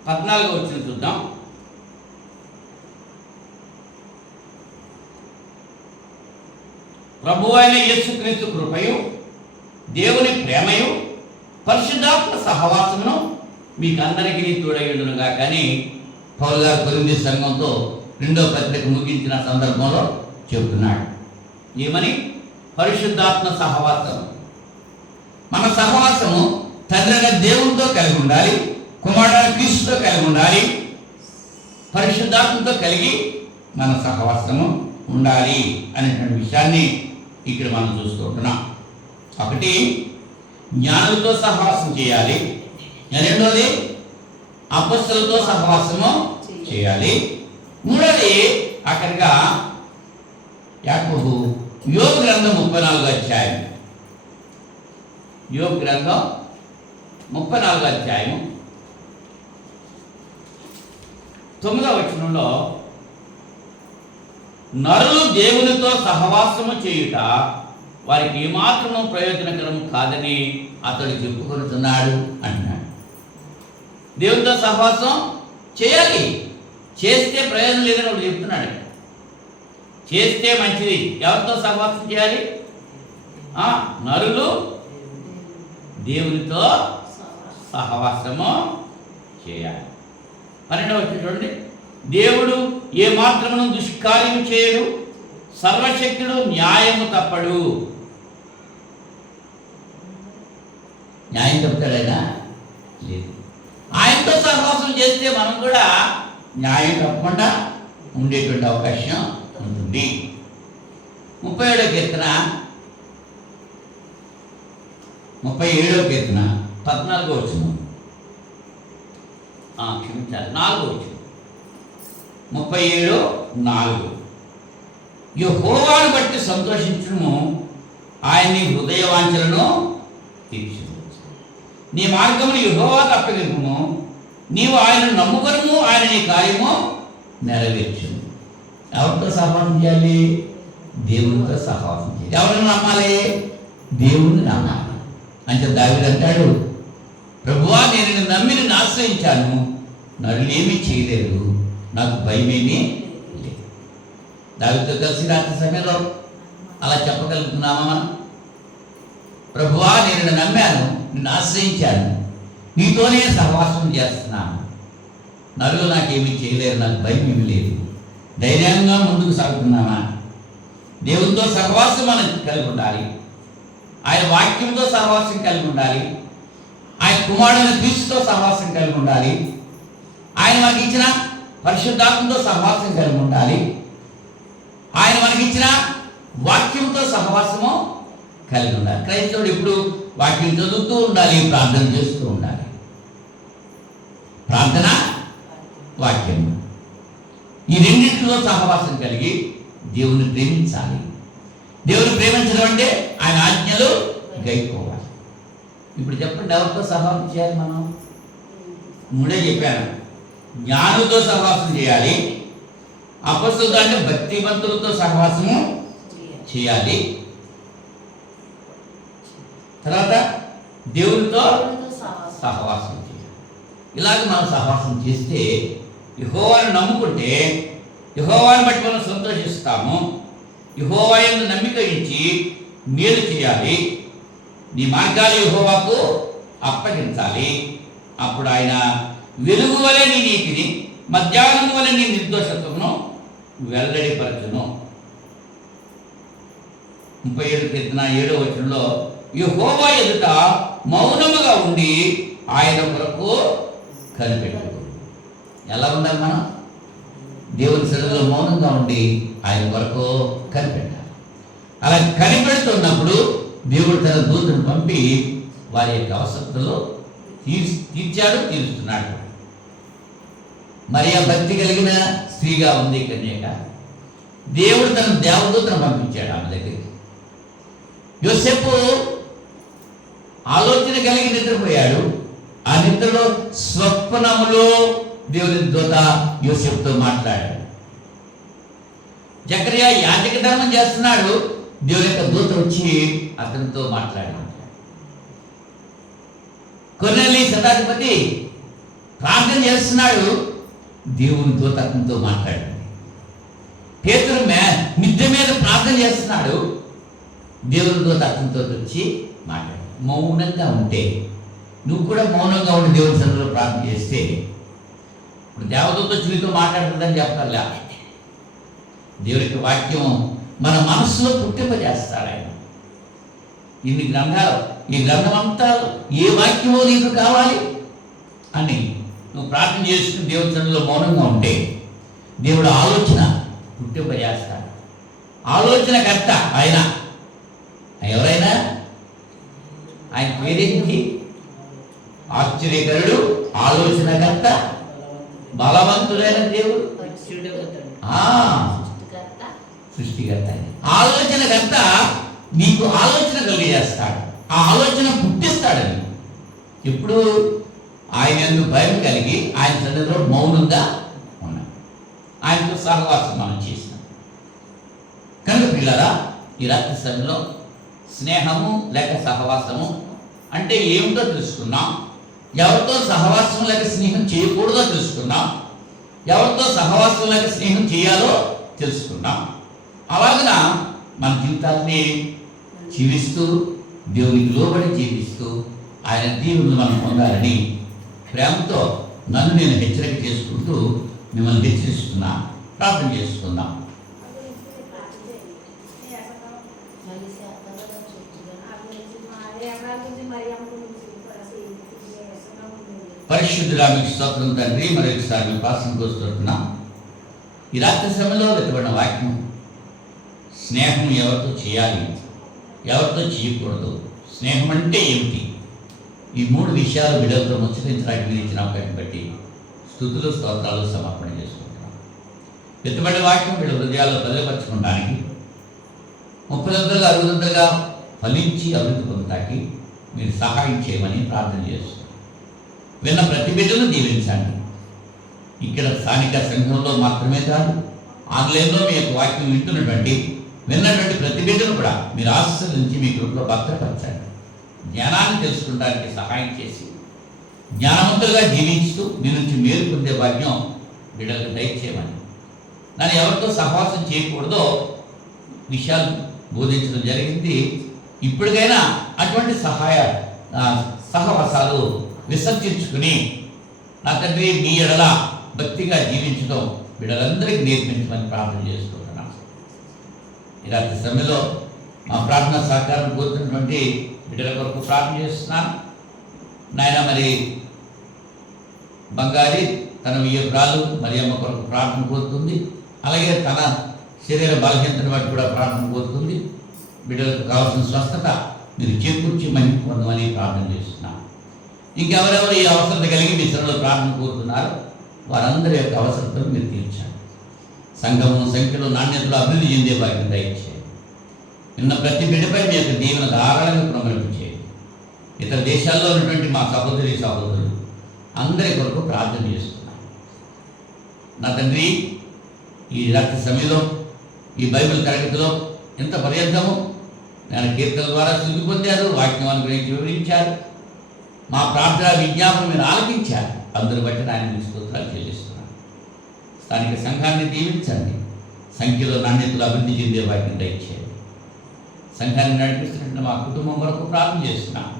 14వ వచనం చూద్దాం. ప్రభువైన యేసుక్రీస్తు కృపయు దేవుని ప్రేమయు పరిశుద్ధాత్మ సహవాసమును మీకందరికీ తోడయుండునుగా. కానీ పౌలు గారు కొరింథీ సంఘంతో 2వ పత్రిక ముగించిన సందర్భంలో చెబుతున్నాడు ఏమని? పరిశుద్ధాత్మ సహవాసం. మన సహవాసము తండ్రి దేవునితో కలిగి ఉండాలి, కుమారుడైన క్రీస్తుతో కలిగి ఉండాలి, పరిశుద్ధాత్మతో కలిగి మన సహవాసము ఉండాలి అనేటువంటి విషయాన్ని ఇక్కడ మనం చూస్తుంటున్నాం. ఒకటి, జ్ఞానులతో సహవాసం చేయాలి. రెండోది, అపొస్తలులతో సహవాసము చేయాలి. మూడోది, అక్కడిగా యాకోబు యోబు గ్రంథం 34వ అధ్యాయం, యోబు గ్రంథం 34వ అధ్యాయం 9వ వచనంలో, నరులు దేవునితో సహవాసము చేయుట వారికి ఏమాత్రము ప్రయోజనకరం కాదని అతడు చెప్పుకొనుతున్నాడు అంటున్నాడు. దేవునితో సహవాసం చేయాలి, చేస్తే ప్రయోజనం లేదని ఒకటి చెప్తున్నాడు. చేస్తే మంచిది. ఎవరితో సహవాసం చేయాలి? నరులు దేవునితో సహవాసము చేయాలి. 12వ వచనం చూడండి. దేవుడు ఏ మాత్రమును దుష్కార్యము చేయడు, సర్వశక్తుడు న్యాయము తప్పడు. న్యాయం తప్పుతాడైనా లేదు. ఆయనతో సహవాసం చేస్తే మనం కూడా న్యాయం తప్పకుండా ఉండేటువంటి అవకాశం ఉంటుంది. 37వ కీర్తన 14వ వచనం, క్షమించాలి 4వ వచనం, 37:4 యెహోవాను బట్టి సంతోషించుము, ఆయన్ని హృదయవాంఛలను తీర్చుము. నీ మార్గమును యెహోవాకు అప్పగింపుము, నీవు ఆయనను నమ్ముకొనుము, ఆయన నీ కార్యము నెరవేర్చుము. ఎవరితో సహవాసం చేయాలి? దేవునితో సహవాసం చేయాలి. ఎవరిని నమ్మాలి? దేవుని నమ్మాలి. అంటే దావీదు అంటాడు, ప్రభువా నేను నిన్ను నమ్మి నిన్ను ఆశ్రయించాను, నరులేమీ చేయలేరు, నాకు భయమేమీ లేదు. దావీదుతో కలిసి రాత్రి సమయంలో అలా చెప్పగలుగుతున్నామా మనం? ప్రభువా నేను నిన్ను నమ్మాను, నిన్ను ఆశ్రయించాను, నీతోనే సహవాసం చేస్తున్నాను, నరులు నాకేమీ చేయలేరు, నాకు భయం ఏమీ లేదు, ధైర్యంగా ముందుకు సాగుతున్నామా? దేవునితో సహవాసం మనం కలిగి ఉండాలి. ఆయన వాక్యంతో సహవాసం కలిగి ఉండాలి. ఆయన కుమారుడైన క్రీస్తుతో సహవాసం కలిగి ఉండాలి. ఆయన మనకి ఇచ్చిన పరిశుద్ధాత్మతో సహవాసం కలిగి ఉండాలి. ఆయన మనకి ఇచ్చిన వాక్యంతో సహవాసము కలిగి ఉండాలి. క్రైస్తవుడు ఇప్పుడు వాక్యం చదువుతూ ఉండాలి, ప్రార్థన చేస్తూ ఉండాలి. ప్రార్థన, వాక్యం, ఈ రెండింటిలో సహవాసం కలిగి దేవుని ప్రేమించాలి. దేవుని ప్రేమించడం అంటే ఆయన ఆజ్ఞలు గైకోవాలి. ఇప్పుడు చెప్పండి, ఎవరితో సహవాసం చేయాలి మనం? ముందే చెప్పాను, జ్ఞానులతో సహవాసం చేయాలి, అపస్తులతో అంటే భక్తివంతులతో సహవాసము చేయాలి, తర్వాత దేవునితో సహవాసం చేయాలి. ఇలాగ మనం సహవాసం చేస్తే యెహోవాను నమ్ముకుంటే యెహోవాను బట్టి మనం సంతోషిస్తాము. యెహోవా యందు నమ్మిక ఉంచి మేలు చేయాలి. నీ మార్గాలు యెహోవాకు అప్పగించాలి. అప్పుడు ఆయన వెలుగు వలె నీ నీతిని, మధ్యాహ్నం వలె నీ నిర్దోషత్వమును వెల్లడిపరచును. 37 కీర్తన 7వ వచనంలో యెహోవా ఎదుట మౌనముగా ఉండి ఆయన కొరకు కనిపెట్టు. ఎలా ఉండాలి మనం? దేవుని సన్నిధిలో మౌనంగా ఉండి ఆయన కొరకు కనిపెట్టాలి. అలా కనిపెడుతున్నప్పుడు దేవుడు తన దూతను పంపి వారి యొక్క అవసరతలు తీర్చాడు, తీరుస్తున్నాడు. మరియా భక్తి కలిగిన స్త్రీగా ఉంది కన్యక. దేవుడు తన దేవదూతను పంపించాడు ఆమె దగ్గరికి. యోసేపు ఆలోచన కలిగి నిద్రపోయాడు. ఆ నిద్రలో స్వప్నములో దేవుని దూత యోసేపుతో మాట్లాడాడు. జకరియా యాజక ధర్మం చేస్తున్నాడు, దేవుని యొక్క దూత వచ్చి అతనితో మాట్లాడాడు. కొర్నేలి శతాధిపతి ప్రార్థన చేస్తున్నాడు, దేవుని దూత అతనితో మాట్లాడాడు. పేతురు మిద్దె మీద ప్రార్థన చేస్తున్నాడు, దేవుని దూత అతనితో వచ్చి మాట్లాడాడు. మౌనంగా ఉంటే, నువ్వు కూడా మౌనంగా ఉండి దేవుని సన్నిధిలో ప్రార్థన చేస్తే, ఇప్పుడు దేవదూత వచ్చి నీతో మాట్లాడుతుందని చెప్పాలా? దేవునికి వాక్యం మన మనసులో పుట్టింపజేస్తాడు ఆయన. ఇన్ని గ్రంథాలు, ఈ గ్రంథం అంతా ఏ వాక్యమో నీకు కావాలి అని నువ్వు ప్రార్థన చేసుకుని దేవుని సన్నిధిలో మౌనంగా ఉంటే దేవుడు ఆలోచన పుట్టింపజేస్తాడు. ఆలోచనకర్త ఆయన. ఎవరైనా ఆయన పేరేంటి? ఆశ్చర్యకరుడు, ఆలోచనకర్త, బలవంతుడైన దేవుడు, సృష్టికర్త. ఆలోచనకర్త నీకు ఆలోచన కలిగజేస్తాడు, ఆ ఆలోచన పుట్టిస్తాడని. ఇప్పుడు ఆయన యందు భయం కలిగి ఆయన సన్నిధిలో మౌనంగా ఉన్నాం, ఆయనతో సహవాసం మనం చేసినాం. కనుక పిల్లరా, ఈ రాత్రి సమయంలో స్నేహము లేక సహవాసము అంటే ఏమిటో తెలుసుకున్నాం. ఎవరితో సహవాసం లేక స్నేహం చేయకూడదో తెలుసుకున్నాం. ఎవరితో సహవాసం లేక స్నేహం చేయాలో తెలుసుకున్నాం. అలాగన మన జీవితాన్ని జీవిస్తూ దేవునికి లోబడి జీవిస్తూ ఆయన దీవులను మనం పొందాలని ప్రేమతో నన్ను నేను హెచ్చరిక చేసుకుంటూ మిమ్మల్ని హెచ్చరిస్తున్నా. ప్రార్థన చేసుకుందాం. పరిశుద్ధుడా మీకు స్తోత్రం తండ్రి. మరొకసారి మీ పాసనకు వస్తున్నాం. ఈ రాత్రి సమయంలో వెతబడిన వాక్యం స్నేహం ఎవరితో చేయాలి, ఎవరితో చేయకూడదు, స్నేహం అంటే ఏమిటి, ఈ 3 విషయాలు బిడ్డలతో ముచ్చరించడానికి మీరు ఇచ్చిన అవకాశం బట్టి స్తుతులు స్తోత్రాలు సమర్పణ చేసుకుంటున్నాం. వెతబడిన వాక్యం వీళ్ళ హృదయాల్లో బదిలపరచుకోవడానికి 30 60 ఫలించి అభివృద్ధి పొందటానికి మీరు సహాయం చేయమని ప్రార్థన చేస్తున్నాం. విన్న ప్రతి బిడ్డను దీవించండి. ఇక్కడ స్థానిక సంఘంలో మాత్రమే కాదు, ఆన్లైన్లో మీ యొక్క వాక్యం విన్నటువంటి ప్రతి బిడ్డను కూడా మీరు ఆశీర్వదించి మీ కృపలో భద్రపరచండి. జ్ఞానాన్ని తెలుసుకోవడానికి సహాయం చేసి జ్ఞానవంతులుగా జీవించుతూ మీ నుంచి మేలు పొందే భాగ్యం బిడ్డలకు దయచేయమని, దాన్ని ఎవరితో సహవాసం చేయకూడదో విషయాలు బోధించడం జరిగింది. ఇప్పటికైనా అటువంటి సహవాసాలు విసర్జించుకుని నా తండ్రి మీ ఎడల భక్తిగా జీవించడం బిడ్డలందరికీ నేర్పించమని ప్రార్థన చేసుకుంటున్నాం. ఈ రాత్రి సమయంలో మా ప్రార్థన సహకారం కోరుతున్నటువంటి బిడ్డల కొరకు ప్రార్థన చేస్తున్నాను. నాయన మరి బంగారి తన వియ్యపురాలు మరి అమ్మ కొరకు ప్రార్థన కోరుతుంది. అలాగే తన శరీర బలహీనతను బట్టి కూడా ప్రార్థన కోరుతుంది. బిడ్డలకు కావాల్సిన స్వస్థత మీరు చేకూర్చి మహిమ పొందమని ప్రార్థన చేస్తున్నాను. ఇంకెవరెవరు ఈ అవసరత కలిగి మీ శరణలో ప్రార్థన కోరుతున్నారో వారందరి యొక్క అవసరతను మీరు తీర్చండి. సంఘము సంఖ్యలో నాణ్యతలో అభివృద్ధి చెందే భాగ్యం దయచేయండి. నిన్న ప్రతి బిడ్డపై మీ యొక్క దీవెన ధారాళంగా ప్రమరింపచేయండి. ఇతర దేశాల్లో ఉన్నటువంటి మా సహోదరులు అందరి కొరకు ప్రార్థన చేస్తున్నాను. నా తండ్రి ఈ రాత్రి సమయంలో ఈ బైబిల్ తరగతిలో ఎంత పర్యంతమో నేను కీర్తన ద్వారా శుద్ధి పొందారు, వాక్యాన్ని గురించి వివరించారు, మా ప్రార్థన విజ్ఞాపన మీరు ఆలకించారు. అందరూ బట్టి ఆయన స్తోత్రాలు చెల్లిస్తున్నాను. స్థానిక సంఘాన్ని దీవించండి. సంఖ్యలో నాణ్యతలు అభివృద్ధి చెందే వాటిని దయచేయండి. సంఘాన్ని నడిపిస్తున్నట్టు మా కుటుంబం వరకు ప్రార్థన చేస్తున్నాను.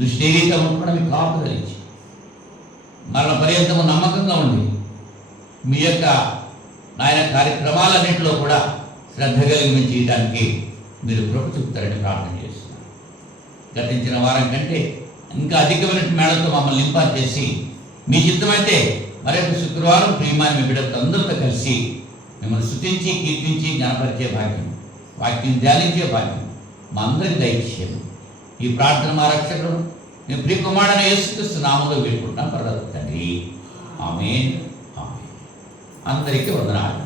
దృష్టిరీత కూడా మీకు కాపుదలించి మరణ పర్యంతము నమ్మకంగా ఉండి మీ యొక్క నాయన కార్యక్రమాలన్నింటిలో కూడా శ్రద్ధ కలిగి చేయడానికి మీరు కృప చూపుతారని ప్రార్థన చేస్తున్నాను. గతించిన వారం కంటే ఇంకా అధికమైన మేళతో మమ్మల్ని నింపాలు చేసి మీ చిత్తమైతే మరొక శుక్రవారం ప్రియమైన మీ బిడ్డలతో అందరితో కలిసి మిమ్మల్ని స్తుతించి కీర్తించి జ్ఞానపరిచే భాగ్యం, వాక్యం ధ్యానించే భాగ్యం మా అందరికీ దయచేయము. ఈ ప్రార్థన మా రక్షకుడు మీ ప్రియ కుమారుడైన యేసుక్రీస్తు నామములో వేడుకుంటున్నాం పరలోక తండ్రి. ఆమేన్. అందరికీ వందనాలు.